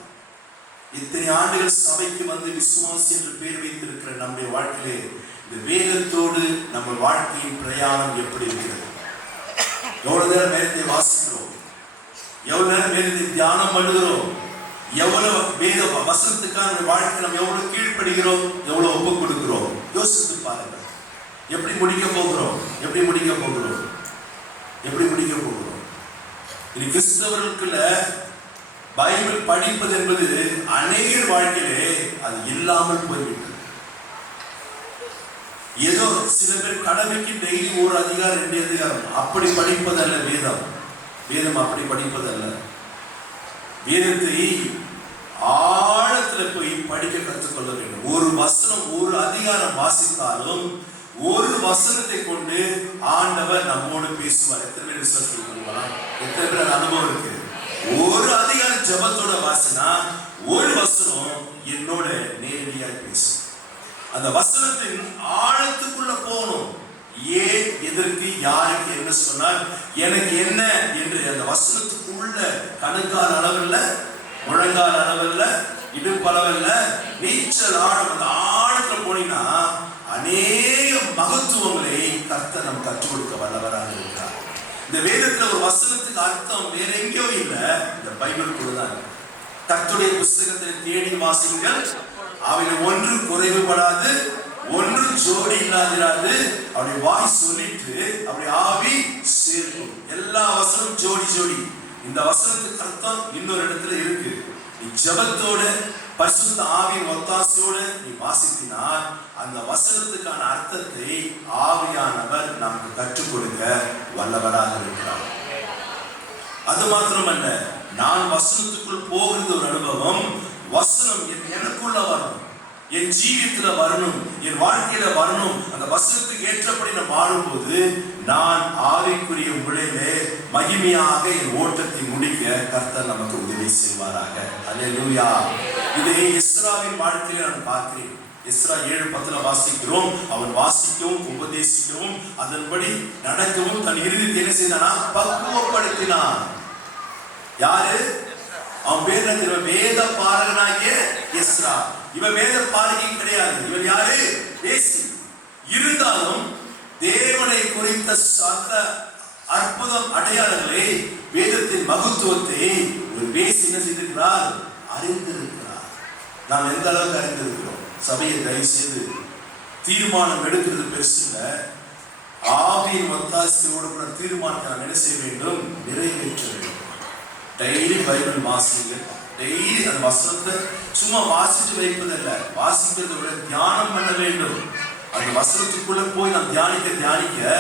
இத்தனை ஆண்டுகள் சபைக்கு வந்து விசுவாசி என்று பேர் வைத்திருக்கிற நம்முடைய வாழ்க்கையிலே இந்த வேதத்தோடு நம்ம வாழ்க்கையின் பிரயாணம் எப்படி இருக்கிறது? எவ்வளவு நேரம் வேதத்தை வாசிக்கிறோம், எவ்வளவு நேரம் வேதத்தை தியானம் பண்ணுகிறோம், எவ்வளவு வேத வசனத்துக்கான வாழ்க்கை நம்ம எவ்வளவு கீழ்ப்படுகிறோம், எவ்வளவு ஒப்பு கொடுக்கிறோம்? யோசித்து பாருங்கள். எப்படி முடிக்க போகிறோம்? எப்படி முடிக்க போகிறோம்? எப்படி முடிக்க போகிறோம்? இது கிறிஸ்தவர்களுக்குள்ள பைபிள் படிப்பது என்பது அநேகர் வாழ்க்கையிலே அது இல்லாமல் போய்விட்டது. ஏதோ சில பேர் கடமைக்கு டெய்லி ஒரு அதிகாரம் 2 அதிகாரம் அப்படி படிப்பதல்ல வேதம். வேதம் அப்படி படிப்பதல்ல. வேதத்தை ஆழத்துல போய் படிக்க கற்றுக்கொள்ள வேண்டும். ஒரு வசனம் ஒரு அதிகாரம் வாசித்தாலும் ஒரு வசனத்தை கொண்டு ஆண்டவர் நம்மோடு பேசுவார். எத்தனை பேர் விசுவாசிக்கிறீங்களா? எத்தனை பேர் அனுபவம் இருக்கு? ஒரு அதிகாரம் ஜெபத்தோட வாசினா ஒரு வசனம் என்னோட நேரடியாக பேசும். அந்த வசனத்தின் ஆழத்துக்குள்ள போகணும். ஏன், எதற்கு, யாருக்கு, என்ன சொன்னார், எனக்கு என்ன என்று அந்த வசனத்துக்குள்ள கணுக்கால் அளவில், முழங்கால் அளவில், இடுப்பளவில் நீச்சல் ஆழம் அந்த ஆழத்துல போனீங்கன்னா அநேக மகத்துவங்களை கர்த்தர் நம்ம கற்றுக் கொடுக்க வல்லவராக இருக்கிறார். இந்த வேதத்துல ஒரு வசனத்துக்கு அர்த்தம் வேற எங்கேயோ இல்லை, இந்த பைபிளுக்குள்ள தான். கர்த்தருடைய புஸ்தகத்தை தேடி வாசிங்கள், அவையில் ஒன்று குறைவுபடாது, ஒன்று ஜோடி இல்லாதிராது. அப்படி வாய் சொல்லிட்டு அப்படி ஆவி சேர்க்கும். எல்லா வசனம் ஜோடி ஜோடி. இந்த வசனத்துக்கு அர்த்தம் இன்னொரு இடத்துல இருக்கு. நீ ஜெபத்தோட பரிசுத்த ஆவியின் ஒத்தாசையோடு நீ வாசித்தினால் அந்த வசனத்துக்கான அர்த்தத்தை ஆவியானவர் நமக்கு கற்றுக் கொடுக்க வல்லவராக இருக்கிறார். அது மாத்திரமல்ல, நான் வசனத்துக்குள் போகிறது ஒரு அனுபவம். வசனம் எனக்குள்ள வரணும், என் ஜீவியத்துல வரணும், என் வாழ்க்கையில வரணும். அந்த வசனத்துக்கு ஏற்றபடி நான் வாழும்போது நான் ஆவிக்குரிய முறையிலே மகிமையாக என் ஓட்டத்தை முடிக்க கர்த்தர் நமக்கு உதவி செய்வாராக. அல்லேலூயா. இதை எஸ்ராவின் வாழ்க்கையில நான் பார்க்கிறேன். எஸ்ரா 7:10 வாசிக்கிறோம். அவன் வாசிக்கவும் உபதேசிக்கவும் அதன்படி நடக்கவும் தன் இறுதியை என்ன செய்தானா? பக்குவப்படுத்தினான். யாரு? அவன் பேர் வேத பாரகனாகிய எஸ்ரா. இவன் வேத பாரகி கிடையாது. இவன் யாரு? வேசி. இருந்தாலும் தேவனை குறித்த சகல அற்புதம் அடையாளங்களை, வேதத்தின் மகத்துவத்தை ஒரு வேசி என்ன செய்திருக்கிறார்? அறிந்திருக்கிறார். நாம் எந்த அளவுக்கு அறிந்திருக்கிறோம்? சபையை தயவு செய்து தீர்மானம் எடுக்கிறது பெருசு இல்லை. ஆவியின் ஒத்தாசையோடு கூட தீர்மானத்தை நாம் என்ன செய்ய வேண்டும்? நிறைவேற்ற வேண்டும். டெய்லி பைபிள் வாசிங்க. டெய்லி அந்த வசனத்தை சும்மா வாசித்து வைப்பதில்லை, வாசிக்கிறத விட தியானம் பண்ண வேண்டும். அந்த வசனத்துக்குள்ள போய் நாம் தியானிக்க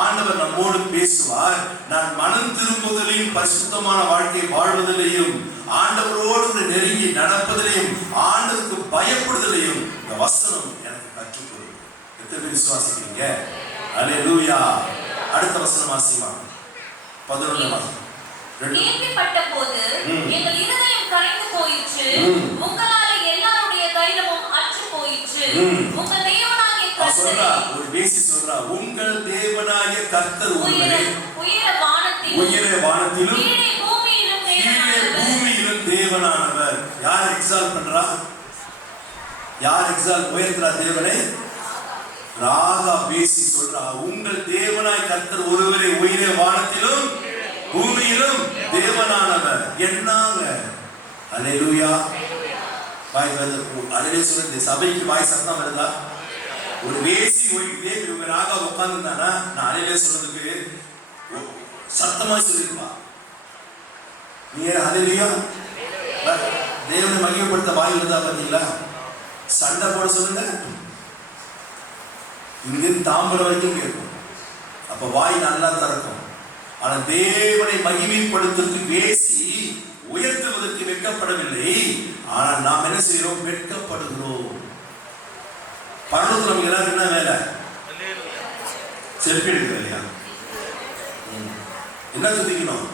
ஆண்டவர் நம்மோடு பேசுவார். நான் மனம் திரும்புவதிலையும் பரிசுத்தமான வாழ்க்கை வாழ்வதிலையும் ஆண்டவரோடு நெருங்கி நடப்பதிலையும் ஆண்டவருக்கு பயப்படுவதிலையும் இந்த வசனம் எனக்கு கற்றுக் கொடுக்கும். எத்தனை பேர் விசுவாசிக்கிறீங்க? அல்லேலூயா. அடுத்த வசனம் வாசிக்கலாம். 11 வசனம். கேள்விப்பட்ட போது எங்கள் இருதயம் கரைந்து போயிற்று, உங்களால எல்லாருடைய தைரியமும் அற்று போயிற்று. உங்கள் தேவனாகிய கர்த்தர், ஒரு வேசி சொல்றா, உங்கள் தேவனாகிய கர்த்தர் ஒருவரே, உயர வானத்திலும் கீழே பூமியிலும் தேவனானவர். யார் எக்ஸால்ட் பண்றா? யார் எக்ஸால்ட் உயர்த்துறா தேவனை? ராகா வேசி சொல்றா, உங்கள் தேவனாய் கர்த்தர் ஒருவரே, உயர வானத்திலும் பூமியிலும் தேவனானவர். என்னாங்க? அல்லேலூயா. வாய் வருது. அல்லேலூயா சொல்றது சபைக்கு வாய் சத்தம் வருதா? ஒரு வேசி ஓய்வே இவராக உட்கார்ந்துருந்தானா நான் அல்லேலூயா சொல்றதுக்கு சத்தமா சொல்லிருப்பா. நீ அல்லேலூயா தேவனை மகிமைப்படுத்த வாய் வருதா? பார்த்தீங்களா? சண்டை போட சொல்லுங்க, இங்கிருந்து தாம்பரம் வரைக்கும் கேட்கும். அப்ப வாய் நல்லா திறக்கும். ஆனா தேவனை மகிமைப்படுத்துவதற்கு வேசி உயர்த்துவதற்கு வெட்கப்படவில்லை. ஆனால் நாம் என்ன செய்கிறோம்? வெட்கப்படுகிறோம். பரலோகத்துல நமக்கு எல்லாரும் என்ன வேலை? செல்ஃபி எடுக்க இல்லையா? என்ன துதிக்கணும்?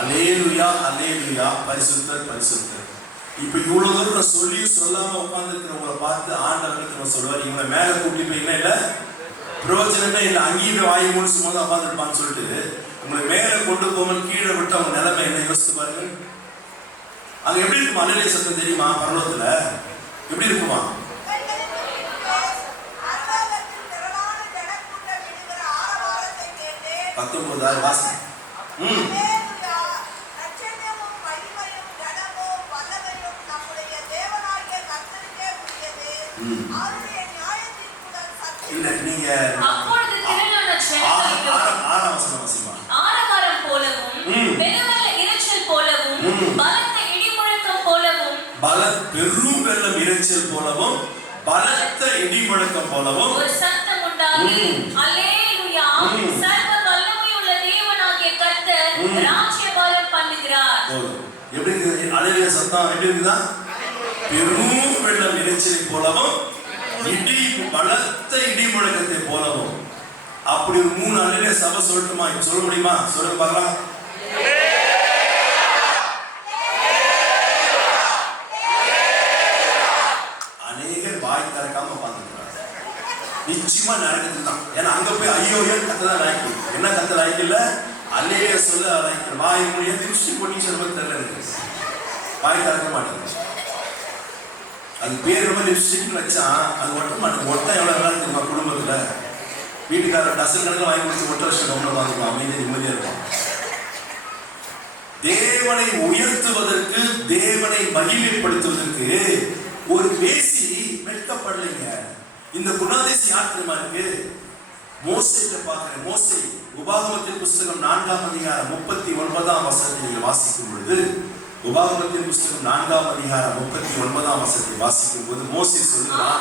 அல்லேலூயா அல்லேலூயா, பரிசுத்தர் பரிசுத்தர். இப்ப இவ்வளவு தூரம் நான் சொல்லி சொல்லாம உட்கார்ந்துருக்கிறவங்களை பார்த்து ஆண்டவருக்கு நம்ம சொல்லுவார், இவனை மேல கூட்டி போய் இல்ல பிரயோஜனமே இல்லை, அங்கேயும் வாய் மூணு சும்மா தான் உட்காந்துருப்பான்னு சொல்லிட்டு உங்களை மேல கொண்டு போகணும் கீழே விட்டு அவங்க நிலைமை என்ன யோசித்து பாருங்க. அங்க எப்படி இருக்குமா அல்லேலூயா சத்தம் தெரியுமா? பரலோகத்துல எப்படி இருக்குமா? 19 வாசி. இல்ல நீங்க அப்பொழுது திரளான ஜனங்களும் ஆரவாரம் போலவும் பெருவெள்ள இரைச்சல் போலவும் பலத்த இடிமுழக்கம் போலவும் பெரும் வெள்ளம் இரைச்சல் போலவும் பலத்த இடிமுழக்கம் போலவும் ஒரு சத்தம் உண்டாகி அல்லேலூயா சர்வ வல்லமையுள்ள தேவனாகிய கர்த்தர் ராஜ்யபாரம் பண்ணுகிறார். எப்படி இருக்கு அல்லேலூயா சத்தம்? எப்படி இருக்குதா? பெரும் வெள்ளம் இரைச்சலை போலவும் இடி பலத்த இடி முழக்கத்தை போலவும். அப்படி ஒரு 3 அல்லேலூயா சபை சொல்லட்டுமா? சொல்ல முடியுமா? சொல்லுங்க பார்க்கலாம். அநேகர் வாய் திறக்காம பார்த்துக்கிறாங்க. நிச்சயமா நடக்குதுதான். ஏன்னா அங்க போய் ஐயோ கத்ததான் லாய்க்கு. என்ன கத்த லாய்க்கு இல்ல, அல்லேலூயா சொல்ல லாய்க்கு. வாய் மொழியா திருஷ்டி போட்டி சொல்ல தெரியல இருக்கு. வாய் திறக்க மாட்டேங்குது. அது பேர் ரொம்ப லிப்ஸ்டிக் வச்சா அது ஒட்டம் ஒட்டம் எவ்வளோ நல்லா இருக்குமா? குடும்பத்தில் வீட்டுக்காரர் டசன் கணக்கில் வாங்கி கொடுத்து ஒட்ட வருஷம் கவனம் வாங்கிப்போம், அமைதியாக நிம்மதியாக இருக்கும். தேவனை உயர்த்துவதற்கு, தேவனை மகிமைப்படுத்துவதற்கு ஒரு பேசி வெட்கப்படலைங்க. இந்த குணாதேசி யார் தெரியுமா இருக்கு? மோசேட்ட பார்க்கிறேன். மோசே உபாகமத்தின் புஸ்தகம் 4ஆம் அதிகாரம் 39ஆம் வசனத்தை நீங்கள் வாசிக்கும் பொழுது, உபாகமத்தின் புஸ்தகம் 4ஆம் அதிகாரம் 39ஆம் வசனத்தை வாசிக்கும் போது மோசே சொல்றான்,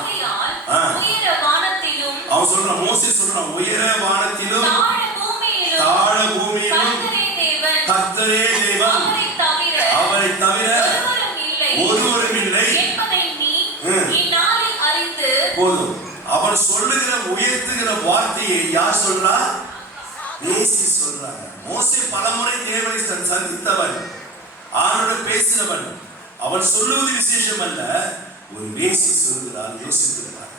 அவன் சொல்றான், மோசே சொல்றான், உயர வானத்திலும் தாழ பூமியிலும் கர்த்தரே தேவன், அவரை தவிர ஒருவரும் இல்லை போதும். அவன் சொல்லுகிற உயர்த்துகிற வார்த்தையை யார் சொல்றா? நேசி சொல்றாங்க. மோசே பலமுறை தேவனை சந்தித்தவன், ஆனோட பேசினவன். அவன் சொல்லுவது விசேஷம் அல்ல, ஒரு நேசி சொல்கிறார், யோசிக்கிறார்.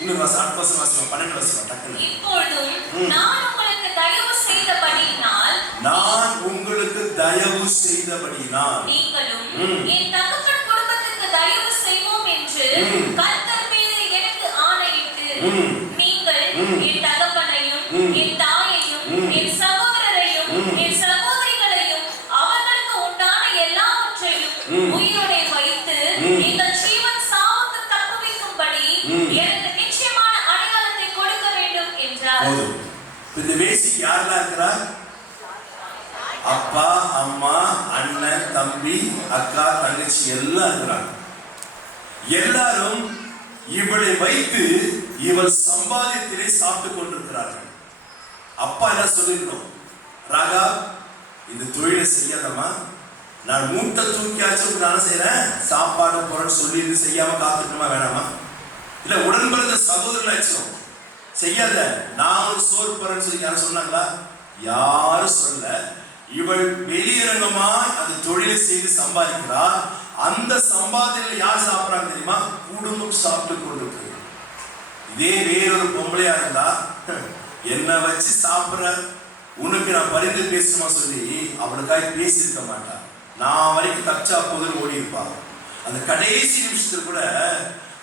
இன்னும் 12 வருஷம் டக்குனு. இப்பொழுதும் நான் உங்களுக்கு தயவு செய்தபடியினால், நான் உங்களுக்கு தயவு செய்தபடியினால் நீங்களும் என் தகப்பன் குடும்பத்துக்கு தயவு செய்வோம் என்று கர்த்தர் பேரில் எனக்கு ஆணையிட்டு, நீங்கள் என் தகப்பனையும் என் தாயையும் என் சகோதரரையும் என் சகோதரிகளையும் அவர்களுக்கு உண்டான எல்லாவற்றையும் உயிரோடே வைத்து எங்கள் ஜீவன் சாவுக்கு தப்புவிக்கும்படி எனக்கு நிச்சயமான அடையாளத்தை கொடுக்க வேண்டும் என்றார். இந்த பேசிக் யாரெல்லாம் இருக்கிறா? அப்பா, அம்மா, அண்ணன், தம்பி, அக்கா, தங்கச்சி எல்லாம் இருக்கிறாங்க. எல்லாரும் இவளை வைத்து இவள் சம்பாதியத்திலே சாப்பிட்டுக் கொண்டிருக்கிறார்கள். அப்பா என்ன சொல்லிருக்கணும்? ராகா, இந்த தொழிலை செய்யாதம்மா, நான் மூட்டை தூக்கியாச்சும் நானும் செய்யறேன், சாப்பாடு போறேன்னு சொல்லி இது செய்யாம காத்துக்கணுமா வேணாமா? இல்ல உடன்பிறந்த சகோதரனாச்சும் செய்யாத, நான் ஒரு சோறு போறேன்னு சொல்லி யாரும் சொன்னாங்களா? யாரும் சொல்ல. இவள் வெளியரங்கமா அந்த தொழிலை செய்து சம்பாதிக்கிறார். அந்த சம்பாதிகள் யார் சாப்பிடறாங்க தெரியுமா? குடும்பம் சாப்பிட்டு கொண்டிருக்கு. இதே வேறொரு பொம்பளையா இருந்தா, என்ன வச்சு சாப்பிடுற, உனக்கு நான் பரிந்து பேசுமா சொல்லி அவளுக்காக பேசியிருக்க மாட்டான். நான் வரைக்கும் தச்சா போதுன்னு ஓடி இருப்பாங்க. அந்த கடைசி நிமிஷத்துல கூட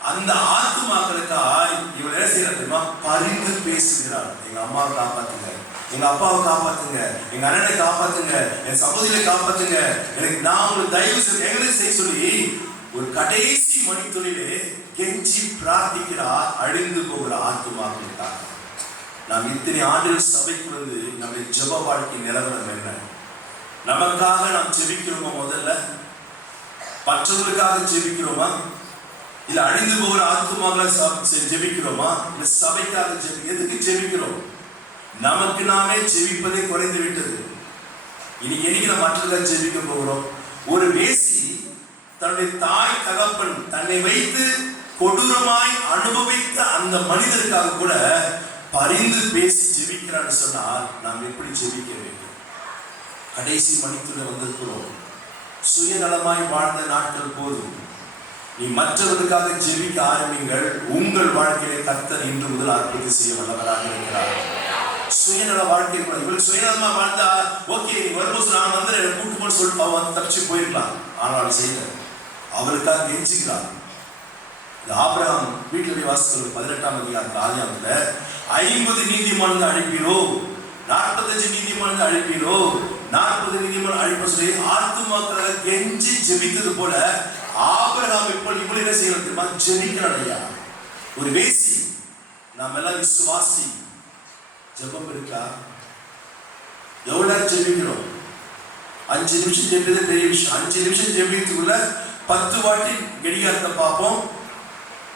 அந்த ஆத்துமாக்களுக்காய் இவள் என்ன செய்யற தெரியுமா? பரிந்து பேசுகிறாள். எங்க அம்மாவை காப்பாத்துங்க, எங்க அப்பாவை காப்பாத்துங்க, எங்க அண்ணனை காப்பாத்துங்க, என் சகோதரியை காப்பாத்துங்க, எனக்கு நான் உங்களுக்கு தயவு செய்து எங்களுக்கு செய்ய சொல்லி ஒரு கடைசி மணித்துளிலே கெஞ்சி பிரார்த்திக்கிறார் அழிந்து போகிற ஆத்துமாக்களுக்காக. நாம் இத்தனை ஆண்டுகள் சபைக்கு வந்து நம்முடைய ஜெப வாழ்க்கை நிலவரம் என்ன? நமக்காக நாம் ஜெபிக்கிறோமா? முதல்ல மற்றவர்களுக்காக ஜெபிக்கிறோமா? இல்ல அழிந்து போகிற ஆத்துமாக்களை ஜெபிக்கிறோமா? இல்ல சபைக்காக எதுக்கு ஜெபிக்கிறோம்? நமக்கு நாமே ஜெபிப்பதே குறைந்து விட்டது. இன்னைக்கு என்னைக்கு நம்ம மற்றவர்கள் ஜெபிக்க போகிறோம்? ஒரு வேசி தன்னுடைய தாய் தகப்பன் தன்னை வைத்து கொடூரமாய் அனுபவித்த அந்த மனிதருக்காக கூட பரிந்து பேசி ஜெபிக்கிறான்னு சொன்னால் நாம் எப்படி ஜெபிக்க வேண்டும்? கடைசி மணிக்குள்ள வந்திருக்கிறோம். சுயநலமாய் வாழ்ந்த நாட்கள் போதும். நீ மற்றவர்களுக்காக ஜெபிக்க ஆரம்பிங்கள். உங்கள் வாழ்க்கையிலே கர்த்தர் இன்று முதல் அற்புதம் செய்ய வல்லவராக இருக்கிறார். சுயநல வாழ்க்கை கூட இவருக்கு சுயநலமா வாழ்ந்தா ஓகே, நீ வரும்போது நான் வந்து கூட்டு போன்னு சொல்லிட்டு அவன் வந்து தப்பிச்சு போயிருக்கலாம். ஆனால் செய்யல, அவருக்காக கெஞ்சிக்கிறார். ஆபிரகாம் வீட்டில் போய் வாசிக்கிறது 18ஆம் அதிகாரத்தில் ஆதியாகமத்துல 50 நீதிமான்கள் அழைப்பீரோ, 45 நீதிமான்கள் அழைப்பீரோ, 40 நீதிமான் அழைப்ப சொல்லி ஆத்துமாக்களை கெஞ்சி ஜெபித்தது போல ஆபிரகாம் இப்போ இவ்வளவு என்ன செய்யறது தெரியுமா? ஜெபிக்கிறான். ஐயா, ஒரு வேசி, நாம் எல்லாம் விசுவாசி. ஜெபம் இருக்கா? எவ்வளவு நேரம் ஜெபிக்கிறோம்? 5 நிமிஷம் ஜெபிக்கிறது பெரிய விஷயம். 5 நிமிஷம் ஜெபிக்கிறதுக்குள்ள 10 வாட்டி கடிகாரத்தை பார்ப்போம்,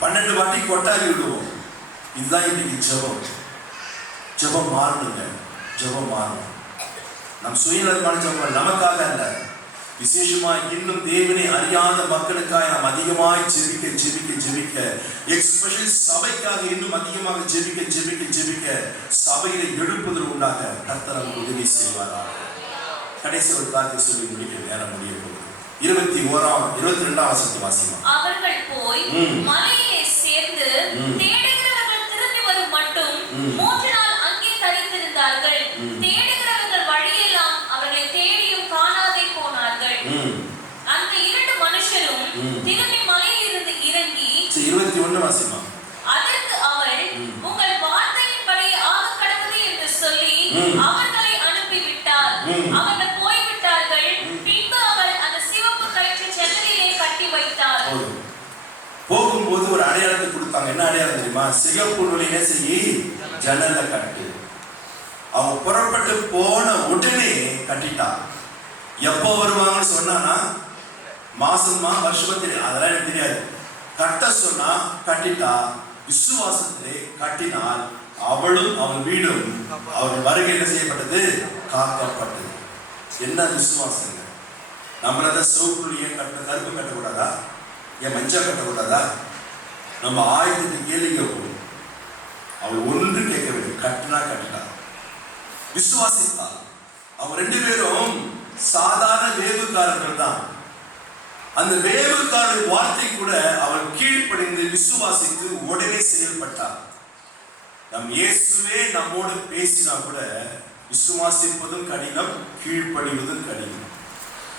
12 வாட்டி கொட்டாரி விடுவோம். இதுதான் இன்னைக்கு ஜெபம். ஜெபம் மாறணுங்க. ஜெபம் மாறணும். நம் சுயநலமான ஜெபம் நமக்காக அல்ல, விசேஷமா இன்னும் தேவனை அறியாத மக்களுக்காக நாம் அதிகமாய் ஜெபிக்க ஜெபிக்க ஜெபிக்க, எக்ஸ்பெஷல் சபைக்காக இன்னும் அதிகமாக ஜெபிக்க ஜெபிக்க ஜெபிக்க, சபையில எழுப்புதல் உண்டாக கர்த்தர் நமக்கு உதவி செய்வாராக. கடைசி ஒரு காரியத்தை சொல்லி முடிக்க நேரம் முடிய போகுது. 22ஆம் வசனத்தை வாசிக்கலாம். அவர்கள் போய் மலையிலே சேர்ந்து தேடுகிறவர்கள் திரும்பி வரும் மட்டும் 3 நாள் அங்கே தரித்திருந்தார்கள். தேடுகிறவர்கள் வழியெல்லாம் அவர்களை தேடியும் காணாதே போனார்கள். அந்த 2 மனுஷரும் திரும்பி மலையிலிருந்து இறங்கி 21 வாசிக்கலாம். அதற்கு அவள், உங்கள் வார்த்தையின்படி ஆக கடவுது என்று சொல்லி அவர்களை அனுப்பிவிட்டார். அவர்கள் போய்விட்டார்கள். பின்பு அவள் அந்த சிவப்பு கயிற்று ஜன்னலிலே கட்டி வைத்தாள். போகும்போது ஒரு அடையாளத்தை கொடுத்தாங்க. என்ன அடையாளம் தெரியுமா? சிகப்பு நூலிலே செய்யி ஜன்னல்ல கட்டு. அவன் புறப்பட்டு போன உடனே கட்டிட்டான். எப்போ வருவாங்கன்னு சொன்னானா, மாசமா வருஷமா தெரியும், அதெல்லாம் எனக்கு தெரியாது. கட்ட சொன்னா கட்டிட்டா. விசுவாசத்திலே கட்டினால் அவளும் அவன் வீடும் அவள் வருகை என்ன செய்யப்பட்டது? காக்கப்பட்டது. என்ன விசுவாசங்க! நம்மள சிவப்பு ஏன் கட்ட, கருப்பு கட்டக்கூடாதா? ஏன் மஞ்சள் கட்டக்கூடாதா? நம்ம ஆயுதத்தை கேளுங்க போகும். அவள் ஒன்று கேட்கவில்லை, கட்டினா கட்டினா. விசுவாசித்தாள். அவங்க 2 பேரும் சாதாரண வேவுக்காரர்கள் தான். அந்த வேவுக்காரர் வார்த்தை கூட அவள் கீழ்ப்படிந்து விசுவாசித்து உடனே செயல்பட்டார். நம் இயேசுவே நம்மோடு பேசினா கூட விசுவாசிப்பதும் கடினம், கீழ்ப்படிவதும் கடினம்.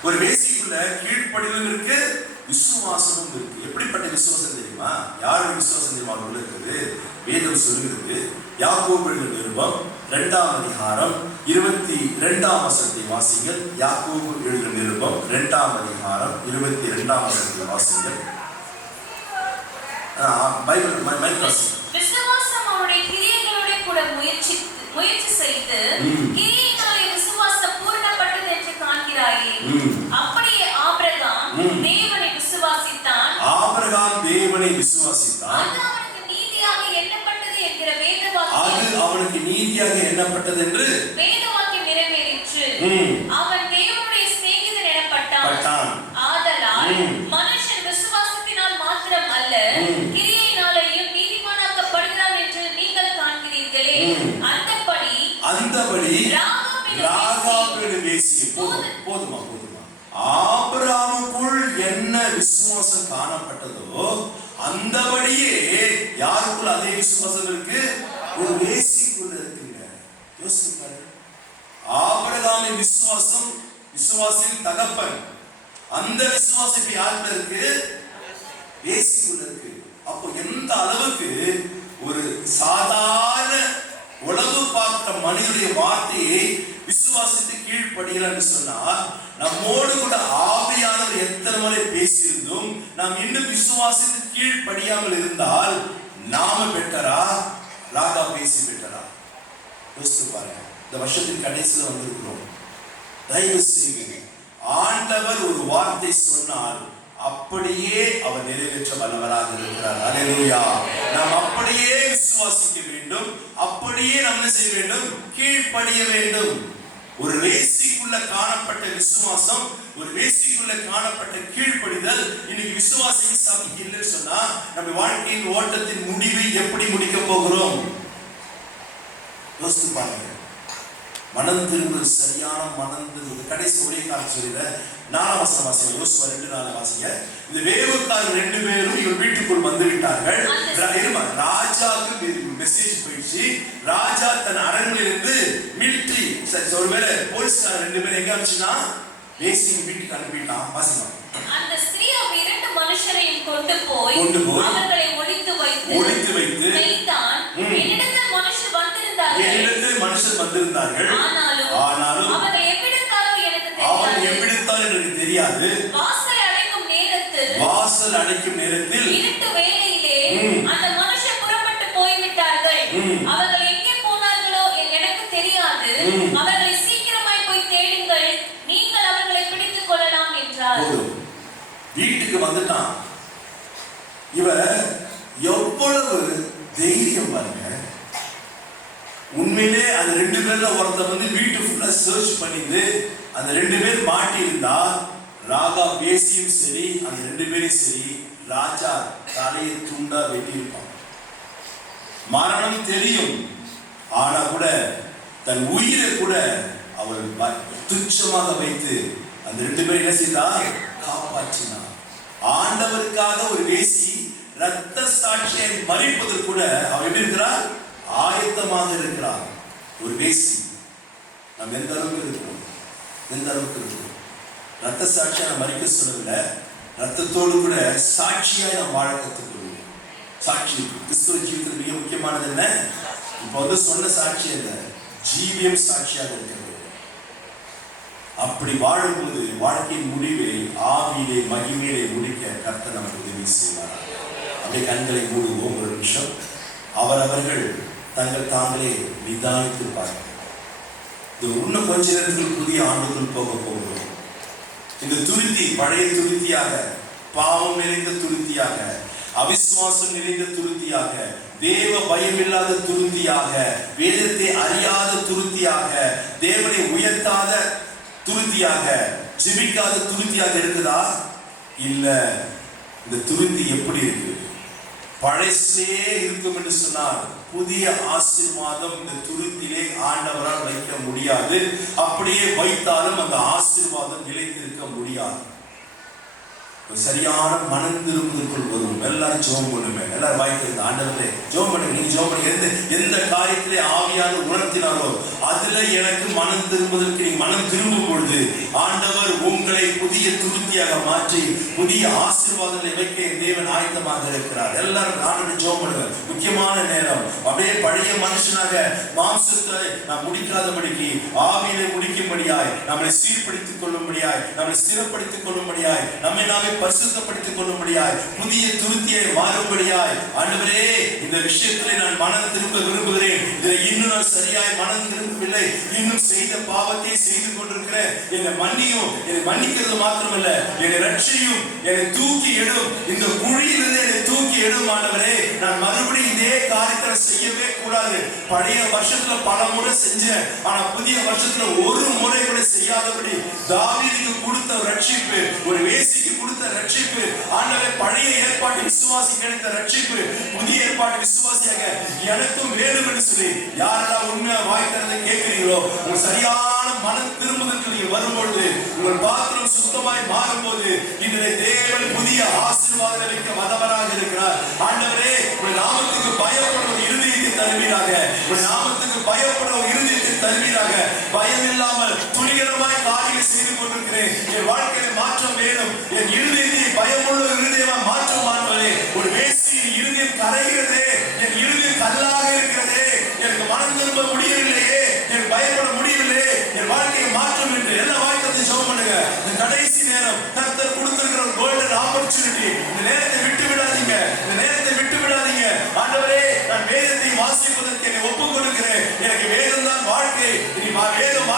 ஒரு வேசிக்குள்ள கீழ்ப்படிவதும் இருக்கு, விசுவாசமும் இருக்கு. எப்படிப்பட்ட விசுவாசம் தெரியுமா? யாருடைய விசுவாசம் தெரியுமா? இருக்குது வேதம் சொல்லுகிறது. யாக்கோபு எழுதின நிருபம் 2ஆம் அதிகாரம் 22ஆம் வசனத்தை வாசிங்கள். யாக்கோபு எழுதின நிருபம் 2ஆம் அதிகாரம் 22ஆம் வசனத்தை வாசிங்கள். பைபிள் மைக் வாசிங்க. விசுவாசம் அவருடைய கிரியைகளோட கூட முயற்சி செய்து கிரியையினாலே விசுவாசம் பூரணப்பட்டது என்று காண்கிறாயே. அப்படியே ஆபிரகாம் தேவனை விசுவாசித்தான். ஆபிரகாம் தேவனை விசுவாசித்தான். அது அவனுக்கு நீதியாக எண்ணப்பட்டது என்கிற வேதவாக்கியம். அது அவனுக்கு நீதியாக எண்ணப்பட்டது என்று வேதவாக்கியம் நிறைவேறிற்று. அவன் தேவனுடைய சிநேகிதன் எனப்பட்டான். ஆதலால் மனுஷன் விசுவாசத்தினால் மாத்திரம் அல்ல, கிரியையினாலேயும் நீதிமானாக்கப்படுகிறான் என்று நீங்கள் காண்கிறீர்களே. அந்தபடி ராகாபேடு வேசிய போதுமா ஆபிரகாமுக்குள் என்ன விசுவாசம் காணப்பட்டதோ அந்தபடியே யாருக்குள்ள அதே விசுவாசம் இருக்கு? ஒரு வேசிக்குள்ள இருக்குங்க. யோசிச்சு ஆபிரகாமின் விசுவாசம், விசுவாசின் தகப்பன். அந்த விசுவாசம் யாருக்குள்ள இருக்கு? வேசிக்குள்ள இருக்கு. அப்போ எந்த அளவுக்கு ஒரு சாதாரண உளவு பார்த்த மனிதனுடைய வார்த்தையை விசுவாசித்து கீழ்ப்படியல என்று சொன்னால், நம்மோடு கூட ஆவியானவர் எத்தனை முறை பேசியிருந்தும் நாம் இன்னும் விசுவாசித்து கீழ்ப்படியாமல் இருந்தால் நாம பெட்டரா, ராகா பேசி பெட்டரா? யோசித்து பாருங்க. இந்த வருஷத்தின் கடைசியில் வந்திருக்கிறோம். தயவு செய்து ஆண்டவர் ஒரு வார்த்தை சொன்னால் அப்படியே அவர் நிறைவேற்ற வல்லவராக இருக்கிறார். அல்லேலூயா. நாம் அப்படியே விசுவாசிக்க வேண்டும், அப்படியே நம்ம செய்ய வேண்டும், கீழ்ப்படிய வேண்டும். ஒரு வேசிக்குள்ள காணப்பட்ட விசுவாசம், ஒரு வேசிக்குள்ள காணப்பட்ட கீழ்ப்படிதல் இன்னைக்கு விசுவாசியின் சபைக்கு இல்லைன்னு சொன்னா நம்ம வாழ்க்கையின் ஓட்டத்தின் முடிவை எப்படி முடிக்க போகிறோம்? யோசித்து பாருங்க. மனம் திரும்புவது சரியான மனம் திரும்புவது. கடைசி ஒரே காரணம் சொல்லிட 4ஆம் வசனம் வாசிங்க. யோசுவா 2:4 வாசிங்க. இந்த வேவுக்காரர் 2 பேரும் இவர் வீட்டுக்குள் வந்து விட்டார்கள். ராஜாவுக்கு மெசேஜ் போயிடுச்சு. ராஜா தன் அரண்மனையிலிருந்து மிலிட்டரி ஒருவேளை போலீஸ்காரர் 2 பேரும் எங்க அனுப்பிச்சுனா வேசிங்க வீட்டுக்கு அனுப்பிட்டான். வாசிங்க. அந்த ஸ்திரீ அவ் 2 மனுஷரையும் கொண்டு போய் அவர்களை ஒளித்து வைத்து வைத்தான். என்னிடத்தில் மனுஷர் வந்திருந்தார்கள். ஆனாலும் அவர்கள் எவ்விடத்தாரோ எனக்கு தெரியாது. வாசல் அடைக்கும் நேரத்தில் இருட்டு வேளையிலே அந்த மனுஷர் புறப்பட்டு போய்விட்டார்கள். அவர்கள் எங்கே போனார்களோ எனக்கு தெரியாது. அவர்களை சீக்கிரமாய் போய் தேடுங்கள், நீங்கள் அவர்களை பிடித்துக் கொள்ளலாம் என்றார். வீட்டுக்கு வந்துட்டான். இவ எவ்வளவு தைரியம் பாருங்க. உண்மையிலே அந்த 2 பேர்ல ஒருத்தர் வந்து வீட்டு ஃபுல்லா சர்ச் பண்ணிட்டு அந்த 2 பேர் மாட்டி இருந்தா ராகா பேசியும் சரி அந்த 2 பேரும் சரி ராஜா தலையை துண்டா வெட்டி இருப்பான். மரணம் தெரியும். ஆனா கூட தன் உயிரை கூட அவர் துச்சமாக வைத்து அந்த 2 பேரும் என்ன செய்தார்? காப்பாற்றினார். ஆண்டவருக்காக ஒரு வேசி இரத்த சாட்சியை மறிப்பதற்கு கூட அவர் எப்படி இருக்கிறார்? ஆயத்தமாக இருக்கிறார். ஒரு வேசி நாம் எந்த அளவுக்கு இருக்கிறோம்? ரத்த சாட்சியை நாம் மறிக்க சொல்லவில்லை, ரத்தத்தோடு கூட சாட்சியாய் நாம் வாழ கற்றுக்கொள்வோம். சாட்சி கிறிஸ்துவ ஜீவிதத்தில் மிக முக்கியமானது என்ன? இப்போ வந்து சொன்ன சாட்சி இல்லை, ஜீவியம் சாட்சியாக இருக்கிறது. அப்படி வாழும்போது வாழ்க்கையின் முடிவை ஆவியிலே மகிமையிலே முடிக்க கர்த்தர் நமக்கு உதவி செய்வார். அப்படியே கண்களை மூடுவோம் ஒரு நிமிஷம். அவர்கள் தங்கள் தாங்களே நிதானித்திருப்பார்கள். இன்னும் கொஞ்ச நேரத்தில் புதிய ஆண்டுக்குள் போக போகிறோம். இந்த துருத்தி பழைய துருத்தியாக, பாவம் நிறைந்த துருத்தியாக, அவிசுவாசம் நிறைந்த துருத்தியாக, தேவ பயமில்லாத துருத்தியாக, வேதத்தை அறியாத துருத்தியாக, தேவனை உயர்த்தாத துருத்தியாக, ஜெபிக்காத துருத்தியாக இருக்குதா? இல்ல. இந்த துருத்தி எப்படி இருக்கு? பழசே இருக்கும் என்று சொன்னால் புதிய ஆசீர்வாதம் இந்த துருத்திலே ஆண்டவரால் வைக்க முடியாது. அப்படியே வைத்தாலும் அந்த ஆசீர்வாதம் நிலைத்திருக்க முடியாது. சரியான மனம் திரும்புதற்குள் வரும். எல்லாரும் ஜெபம் பண்ணுமே. எல்லாரும் வாய்ப்பு ஆண்டவரே ஜெபம் பண்ணுங்க. நீங்க ஜெபம் பண்ணுங்க. எந்த காரியத்திலே ஆவியான உணர்த்தினாரோ அதுல எனக்கு மனம் திரும்புவதற்கு நீங்க மனம் திரும்பும் பொழுது ஆண்டவர் உங்களை புதிய துருத்தியாக மாற்றி புதிய ஆசீர்வாதங்களை வைக்க தேவன் ஆயத்தமாக இருக்கிறார். எல்லாரும் ஆண்டவரை ஜெபம் பண்ணுங்க. முக்கியமான நேரம். அப்படியே பழைய மனுஷனாக மாம்சத்தை நாம் முடிக்காதபடிக்கு ஆவியிலே முடிக்கும்படியாய், நம்மை சீர்படுத்திக் கொள்ளும்படியாய், நம்மை ஸ்திரப்படுத்திக் கொள்ளும்படியாய், நம்மை நாமே பரிசுத்தப்படுத்திக் கொள்ளும்படியாய், புதிய துருத்தியை மாறும்படியாய், ஆண்டவரே இந்த விஷயத்திலே நான் மனம் திரும்ப விரும்புகிறேன். இதில் இன்னும் நான் சரியாய் மனம் திரும்பவில்லை. இன்னும் செய்த பாவத்தை செய்து கொண்டிருக்கிறேன். என்னை மன்னியும். என்னை மன்னிக்கிறது மாத்திரமல்ல, என்னை ரட்சியும், என்னை தூக்கி எடும். இந்த குழியிலிருந்து என்னை தூக்கி எடும் ஆண்டவரே. நான் மறுபடியும் இதே காரியத்தை செய்யவே கூடாது. பழைய வருஷத்துல பல முறை செஞ்சேன். ஆனா புதிய வருஷத்துல ஒரு முறை கூட செய்யாதபடி தாவீதுக்கு கொடுத்த ரட்சிப்பு, ஒரு வேசிக்கு கொடுத்த ரட்சிப்பு, ஆண்டவரே பழைய ஏற்பாட்டு விசுவாசி கிடைத்த ரட்சிப்பு புதிய ஏற்பாட்டு விசுவாசியாக எனக்கும் வேண்டும் என்று சொல்லி யாரெல்லாம் உண்மையா வாய் திறந்து கேட்கிறீங்களோ, உங்க சரியான மனம் திரும்புதற்கு நீங்க வரும்பொழுது உங்கள் பாத்திரம் சுத்தமாய் மாறும்போது இதிலே தேவன் புதிய ஆசீர்வாதம் வைக்க வல்லவராக இருக்கிறார். ஆண்டவரே உங்கள் நாமத்துக்கு பயப்படும் இருதயத்தை தருவீராக. உங்கள் நாமத்துக்கு பயப்படும் இருதயத்தை தருவீராக. பயம் இல்லாமல் துணிகரமாய் காரியங்களை செய்து கொண்டிருக்கிறேன். என் வாழ்க்கையில் மாற்றம் வேணும். என் இருதயத்தை பயமுள்ள இருதயமா மாற்றம் ஆண்டவரே. ஒரு வேசியின் இருதயம் கரைகிறதே, என் இருதயம் கல்லாக இருக்கிறதே, எனக்கு மனம் திரும்ப முடியவில்லையே, எனக்கு பயப்பட முடியவில்லையே, என் வாழ்க்கையை மாற்றம் என்று எல்லா வாய்ப்பை ஜெபம் பண்ணுங்க. இந்த கடைசி நேரம் கர்த்தர் கொடுத்திருக்கிற கோல்டன் ஆப்பர்ச்சுனிட்டி. இந்த நேரத்தை விட்டு விடாதீங்க. இந்த நேரத்தை விட்டு விடாதீங்க. ஆண்டவரே நான் வேதத்தை வாசிப்பதற்கு என்னை ஒப்புக் கொடுக்கிறேன். எனக்கு வேதம் தான் வாழ்க்கை. இனி வேதம்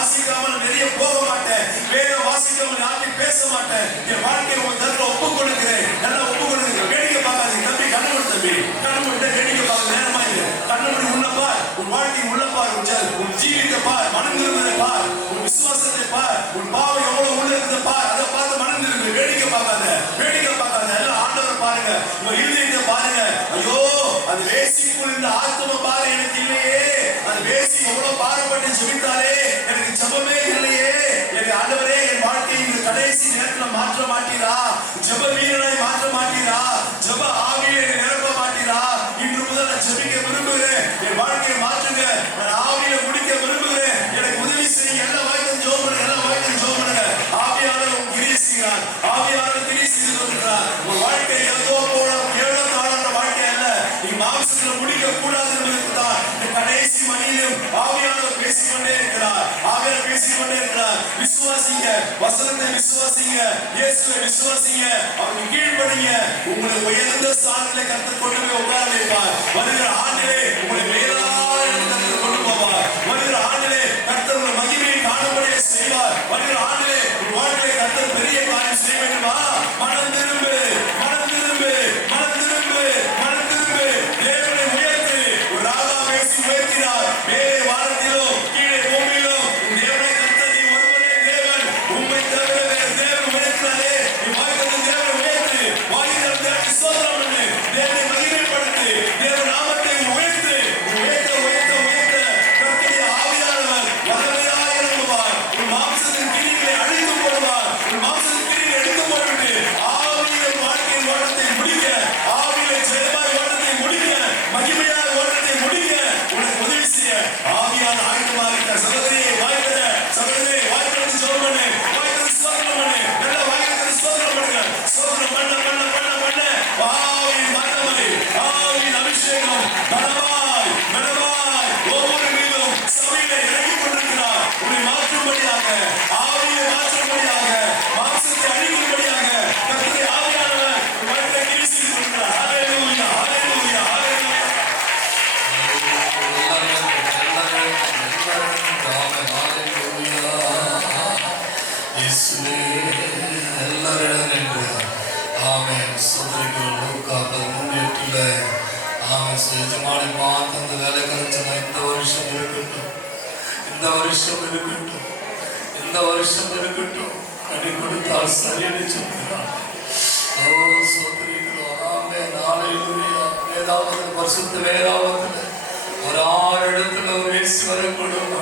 கொண்டே இருக்கிறார். விசுவாசிங்க, வசனத்தை விசுவாசிங்க, இயேசுவை விசுவாசிங்க, அவருக்கு கீழ்ப்படிங்க. உங்களை உயர்ந்த ஸ்தானத்திலே கர்த்தர் கொண்டு போய் உட்கார வைப்பார். வருகிற ஆண்டிலே உங்களை மேலான இடத்துக்கு கொண்டு போவார். வருகிற ஆண்டிலே கர்த்தர் உங்கள் மகிமையை காணும்படியே செய்வார். வருகிற ஆண்டிலே உங்கள் வாழ்க்கையை கர்த்தர் பெரிய காரியம் செய்ய வேண்டுமா? மனம் திரும்பு, மனம் திரும்பு, மனம் திரும்பு, மனம் திரும்பு. தேவனை உயர்த்து. ஒரு ராஜா பேசி உயர்த்தினார். மேலே வானத்திலும் கீழே பூமியிலும் தேவனை கர்த்தர் நீ ஒருவரே தேவன். உம்மை தவிர வேறு தேவன் உயர்த்தாதே. நீ வாய்த்தது தேவனை உயர்த்து. வாய்த்தது தேவனை ஸ்தோத்திரம் பண்ணு. தேவனை மகிமைப்படுத்து. தேவ நாமத்தை உயர்த்து. உயர்த்த உயர்த்த உயர்த்த கர்த்தருடைய ஆவியானவர் வல்லமையாய் இறங்குவார். உன் மாம்சத்தின் கிரிகளை அழித்து போடுவார். உன் மாம்சத்தின் கிரிகளை எடுத்து போட்டுவிட்டு ஆவியிலே வாழ்க்கையின் ஓட்டத்தை முடிக்க, ஆவியிலே ஜெயமாய் ஓட்டத்தை முடிக்க, மகிமையான ஓட்டத்தை முடிக்க உனக்கு உதவி செய்ய ஆவியான ஆயுதமாக இருக்கிற சகோதரியை வாய்க்கிற சகோதரியை வாய்க்கிறது ஜெபம் பண்ணு. வாய்க்கிறது ஸ்தோத்திரம் பண்ணு. நல்ல வாய்க்கிறது ஸ்தோத்திரம் பண்ணுங்க. ஸ்தோத்திரம் பண்ண பண்ண பண்ண பண்ண ஆவியின் வல்லமை, ஆவியின் அபிஷேகம் பலமாய் பலமாய் ஒவ்வொரு மீதும் சபையிலே இறங்கிக் கொண்டிருக்கிறார். உன்னை மாற்றும்படியாக, ஆவியை மாற்றும்படியாக, மாம்சத்தை அழிக்கும்படியாக கர்த்தருடைய ஆவியானவர் உன் வாழ்க்கையை கிரியை செய்து கொண்டிருக்கிறார். ஹல்லேலூயா, ஹல்லேலூயா, ஹல்லேலூயா. இந்த வருஷம் இருக்கட்டும் அடி கொடுத்தால் சரின்னு சொல்கிறான். வருஷத்து வேறாவதுல ஒரு 6 இடத்துல பேசி வரக்கூடும்.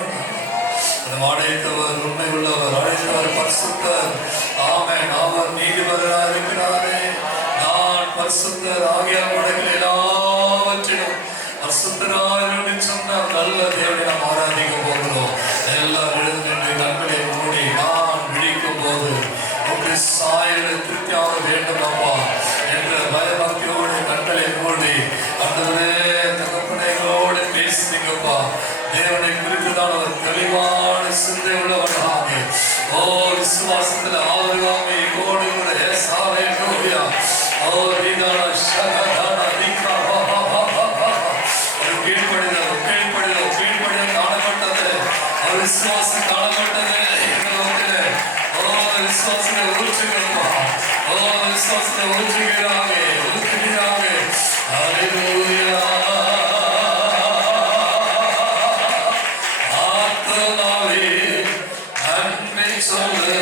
அழைத்தவர் உண்மை உள்ளவர், அழைத்தவர் பரிசுத்தர். ஆமென். அவர் நீதிபதியாக இருக்கிறாரே. நான் பரிசுத்தர் ஆகிய உலகில் எல்லாவற்றிலும் பரிசுத்தராக சொன்ன நல்ல தேவனை நாம் ஆராதிக்க போகிறோம். எல்லாரும் எழுந்து கண்களை மூடி நான் விழிக்கும் போது உங்கள் சாயலை திருப்தியாக வேண்டும் அப்பா என்ற பயபக்தியோடு கண்களை மூடி அந்தவரே தகப்பனைகளோடு பேசுனீங்கப்பா. தேவனை குறித்துதான் ஒரு தெளிவான சிந்தை உள்ளவனாக விசுவாசத்தில் ஆறுகாமை கோடு சாலை நோயா கீழ்ப்படிதல் காணப்பட்டது. விசுவாசம் காணப்பட்டது. விசுவாசத்தை ஊற்றுகிறப்பா. விசுவாசத்தை ஊற்றுகிறாங்க. ஆத்மாவே நன்மை சொல்லு.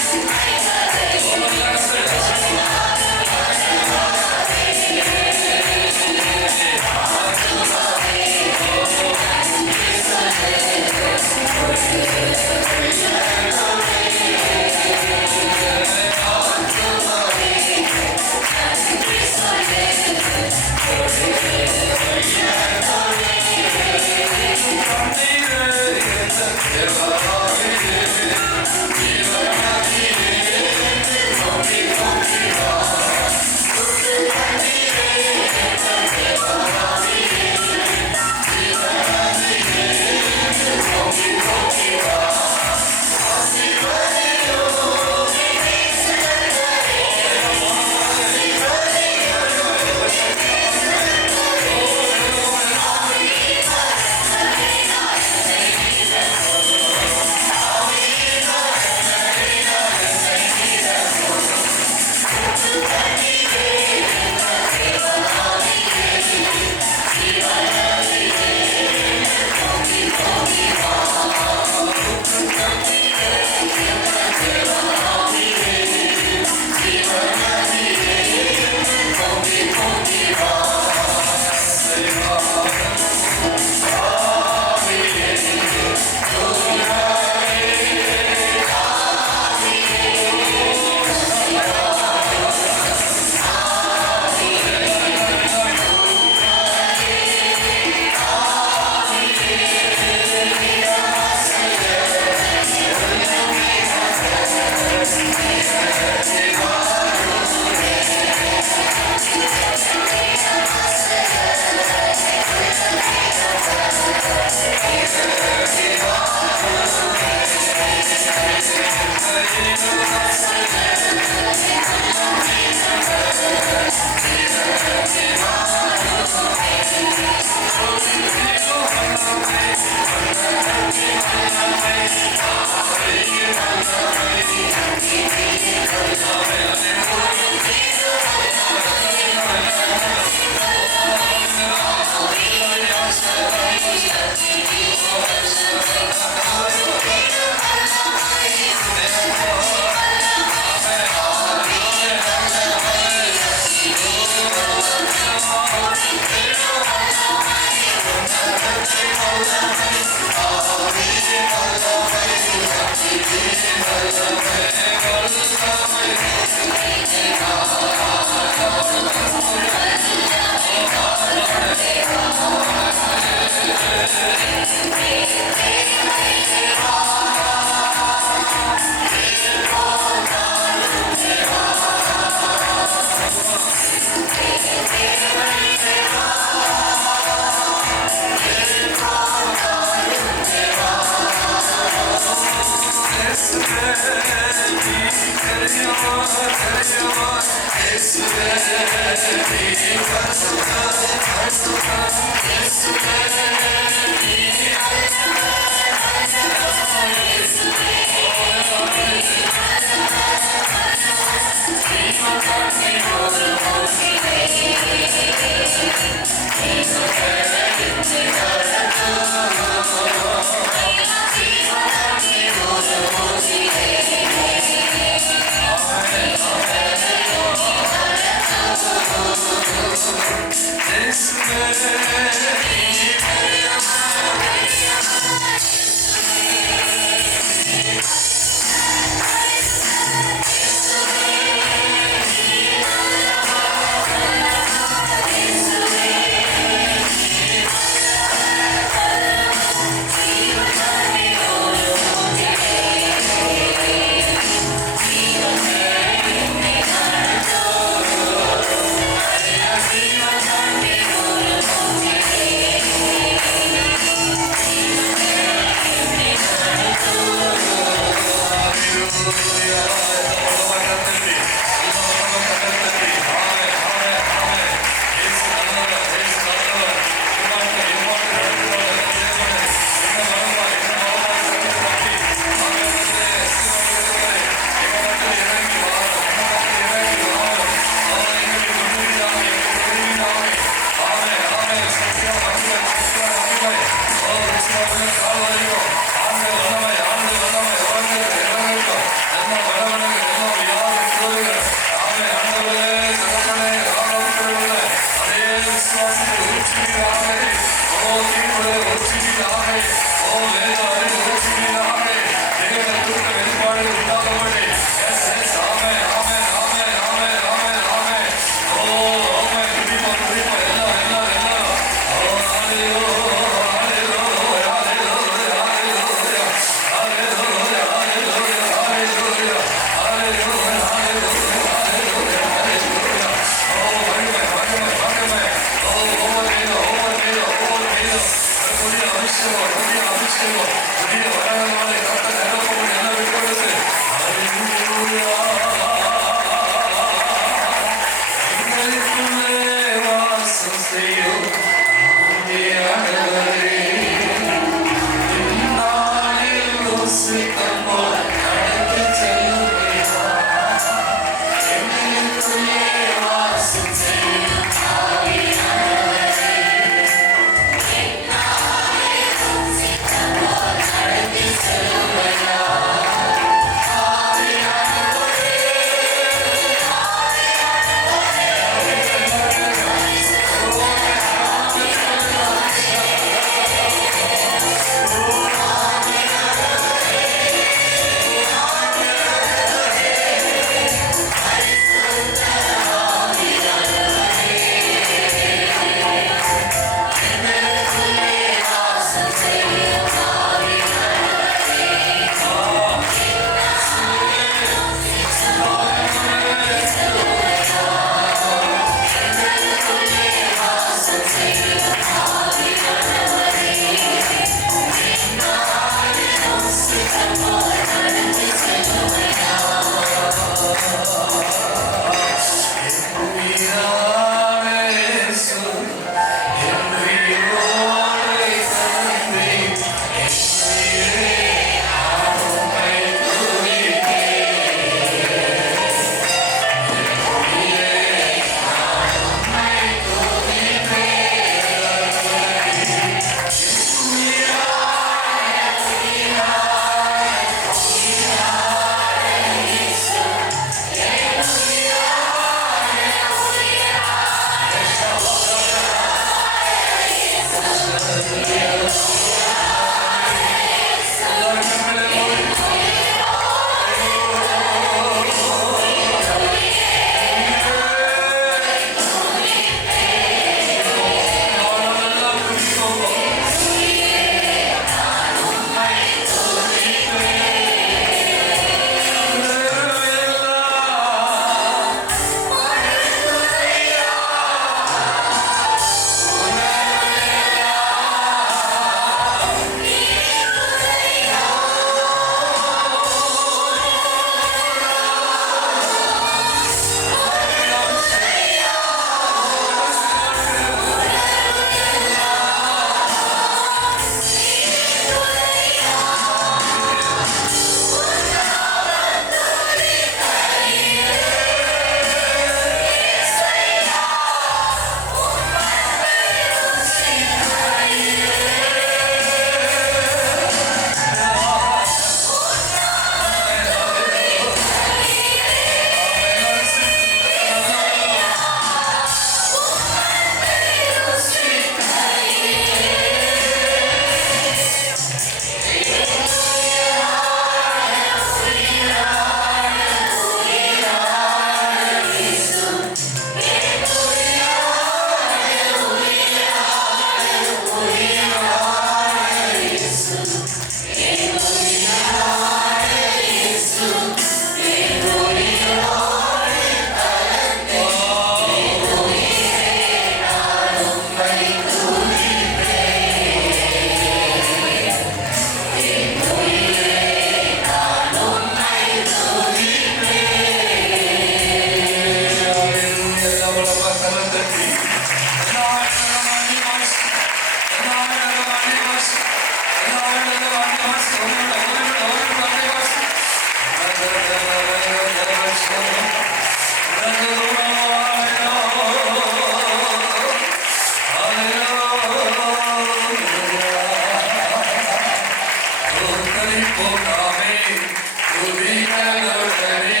துதிகளுடனே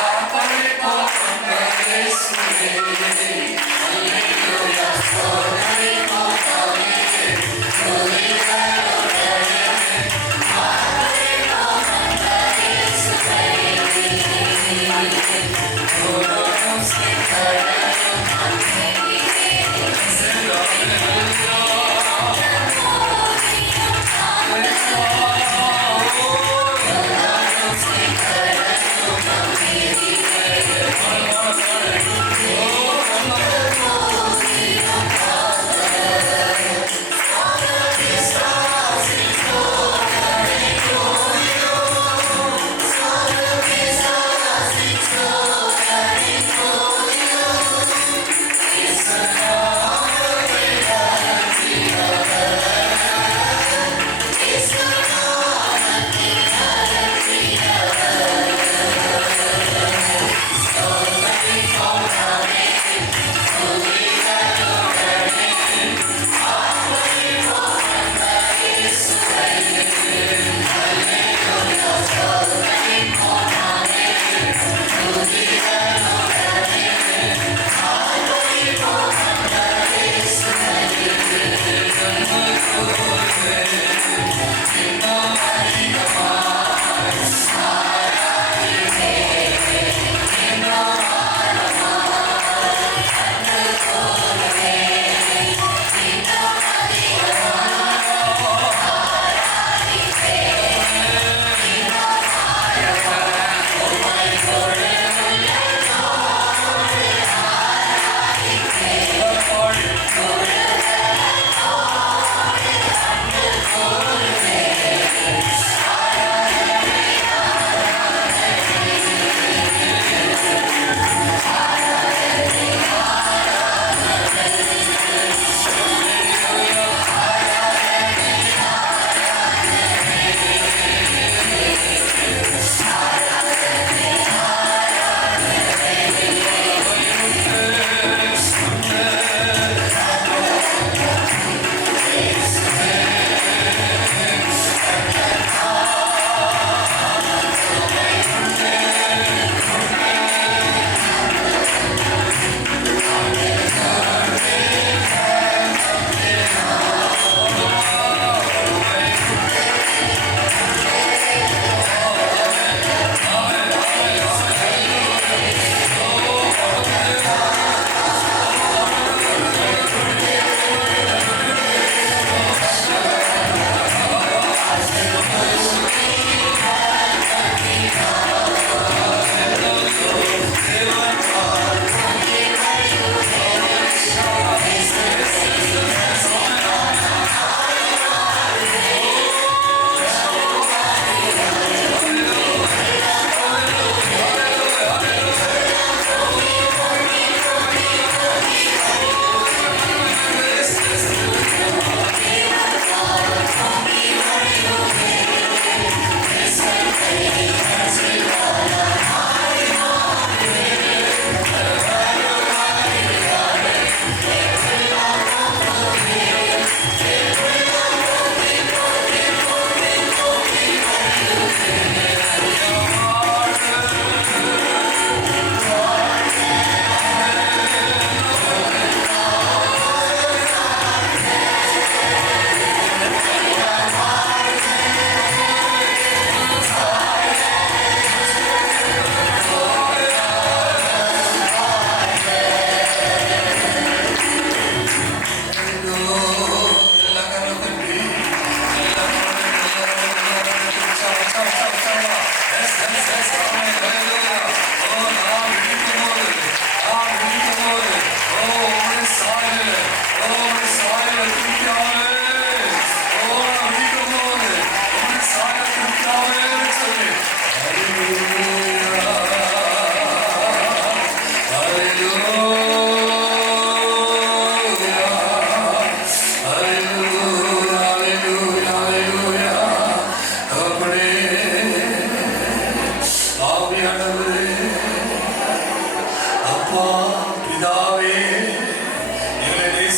ஆர்ப்பரிப்போம் எங்கள் இயேசுவே. அல்லேலூயா, ஸ்தோத்திரிப்போம் ஆமே. துதிகளுடனே ஆர்ப்பரிப்போம் எங்கள் இயேசுவே. துதிகளும்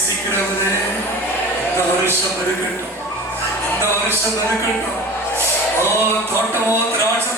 சிங்கங்களும் வருஷம் இருக்கட்டும். ஓ தோட்டமோ திராட்சை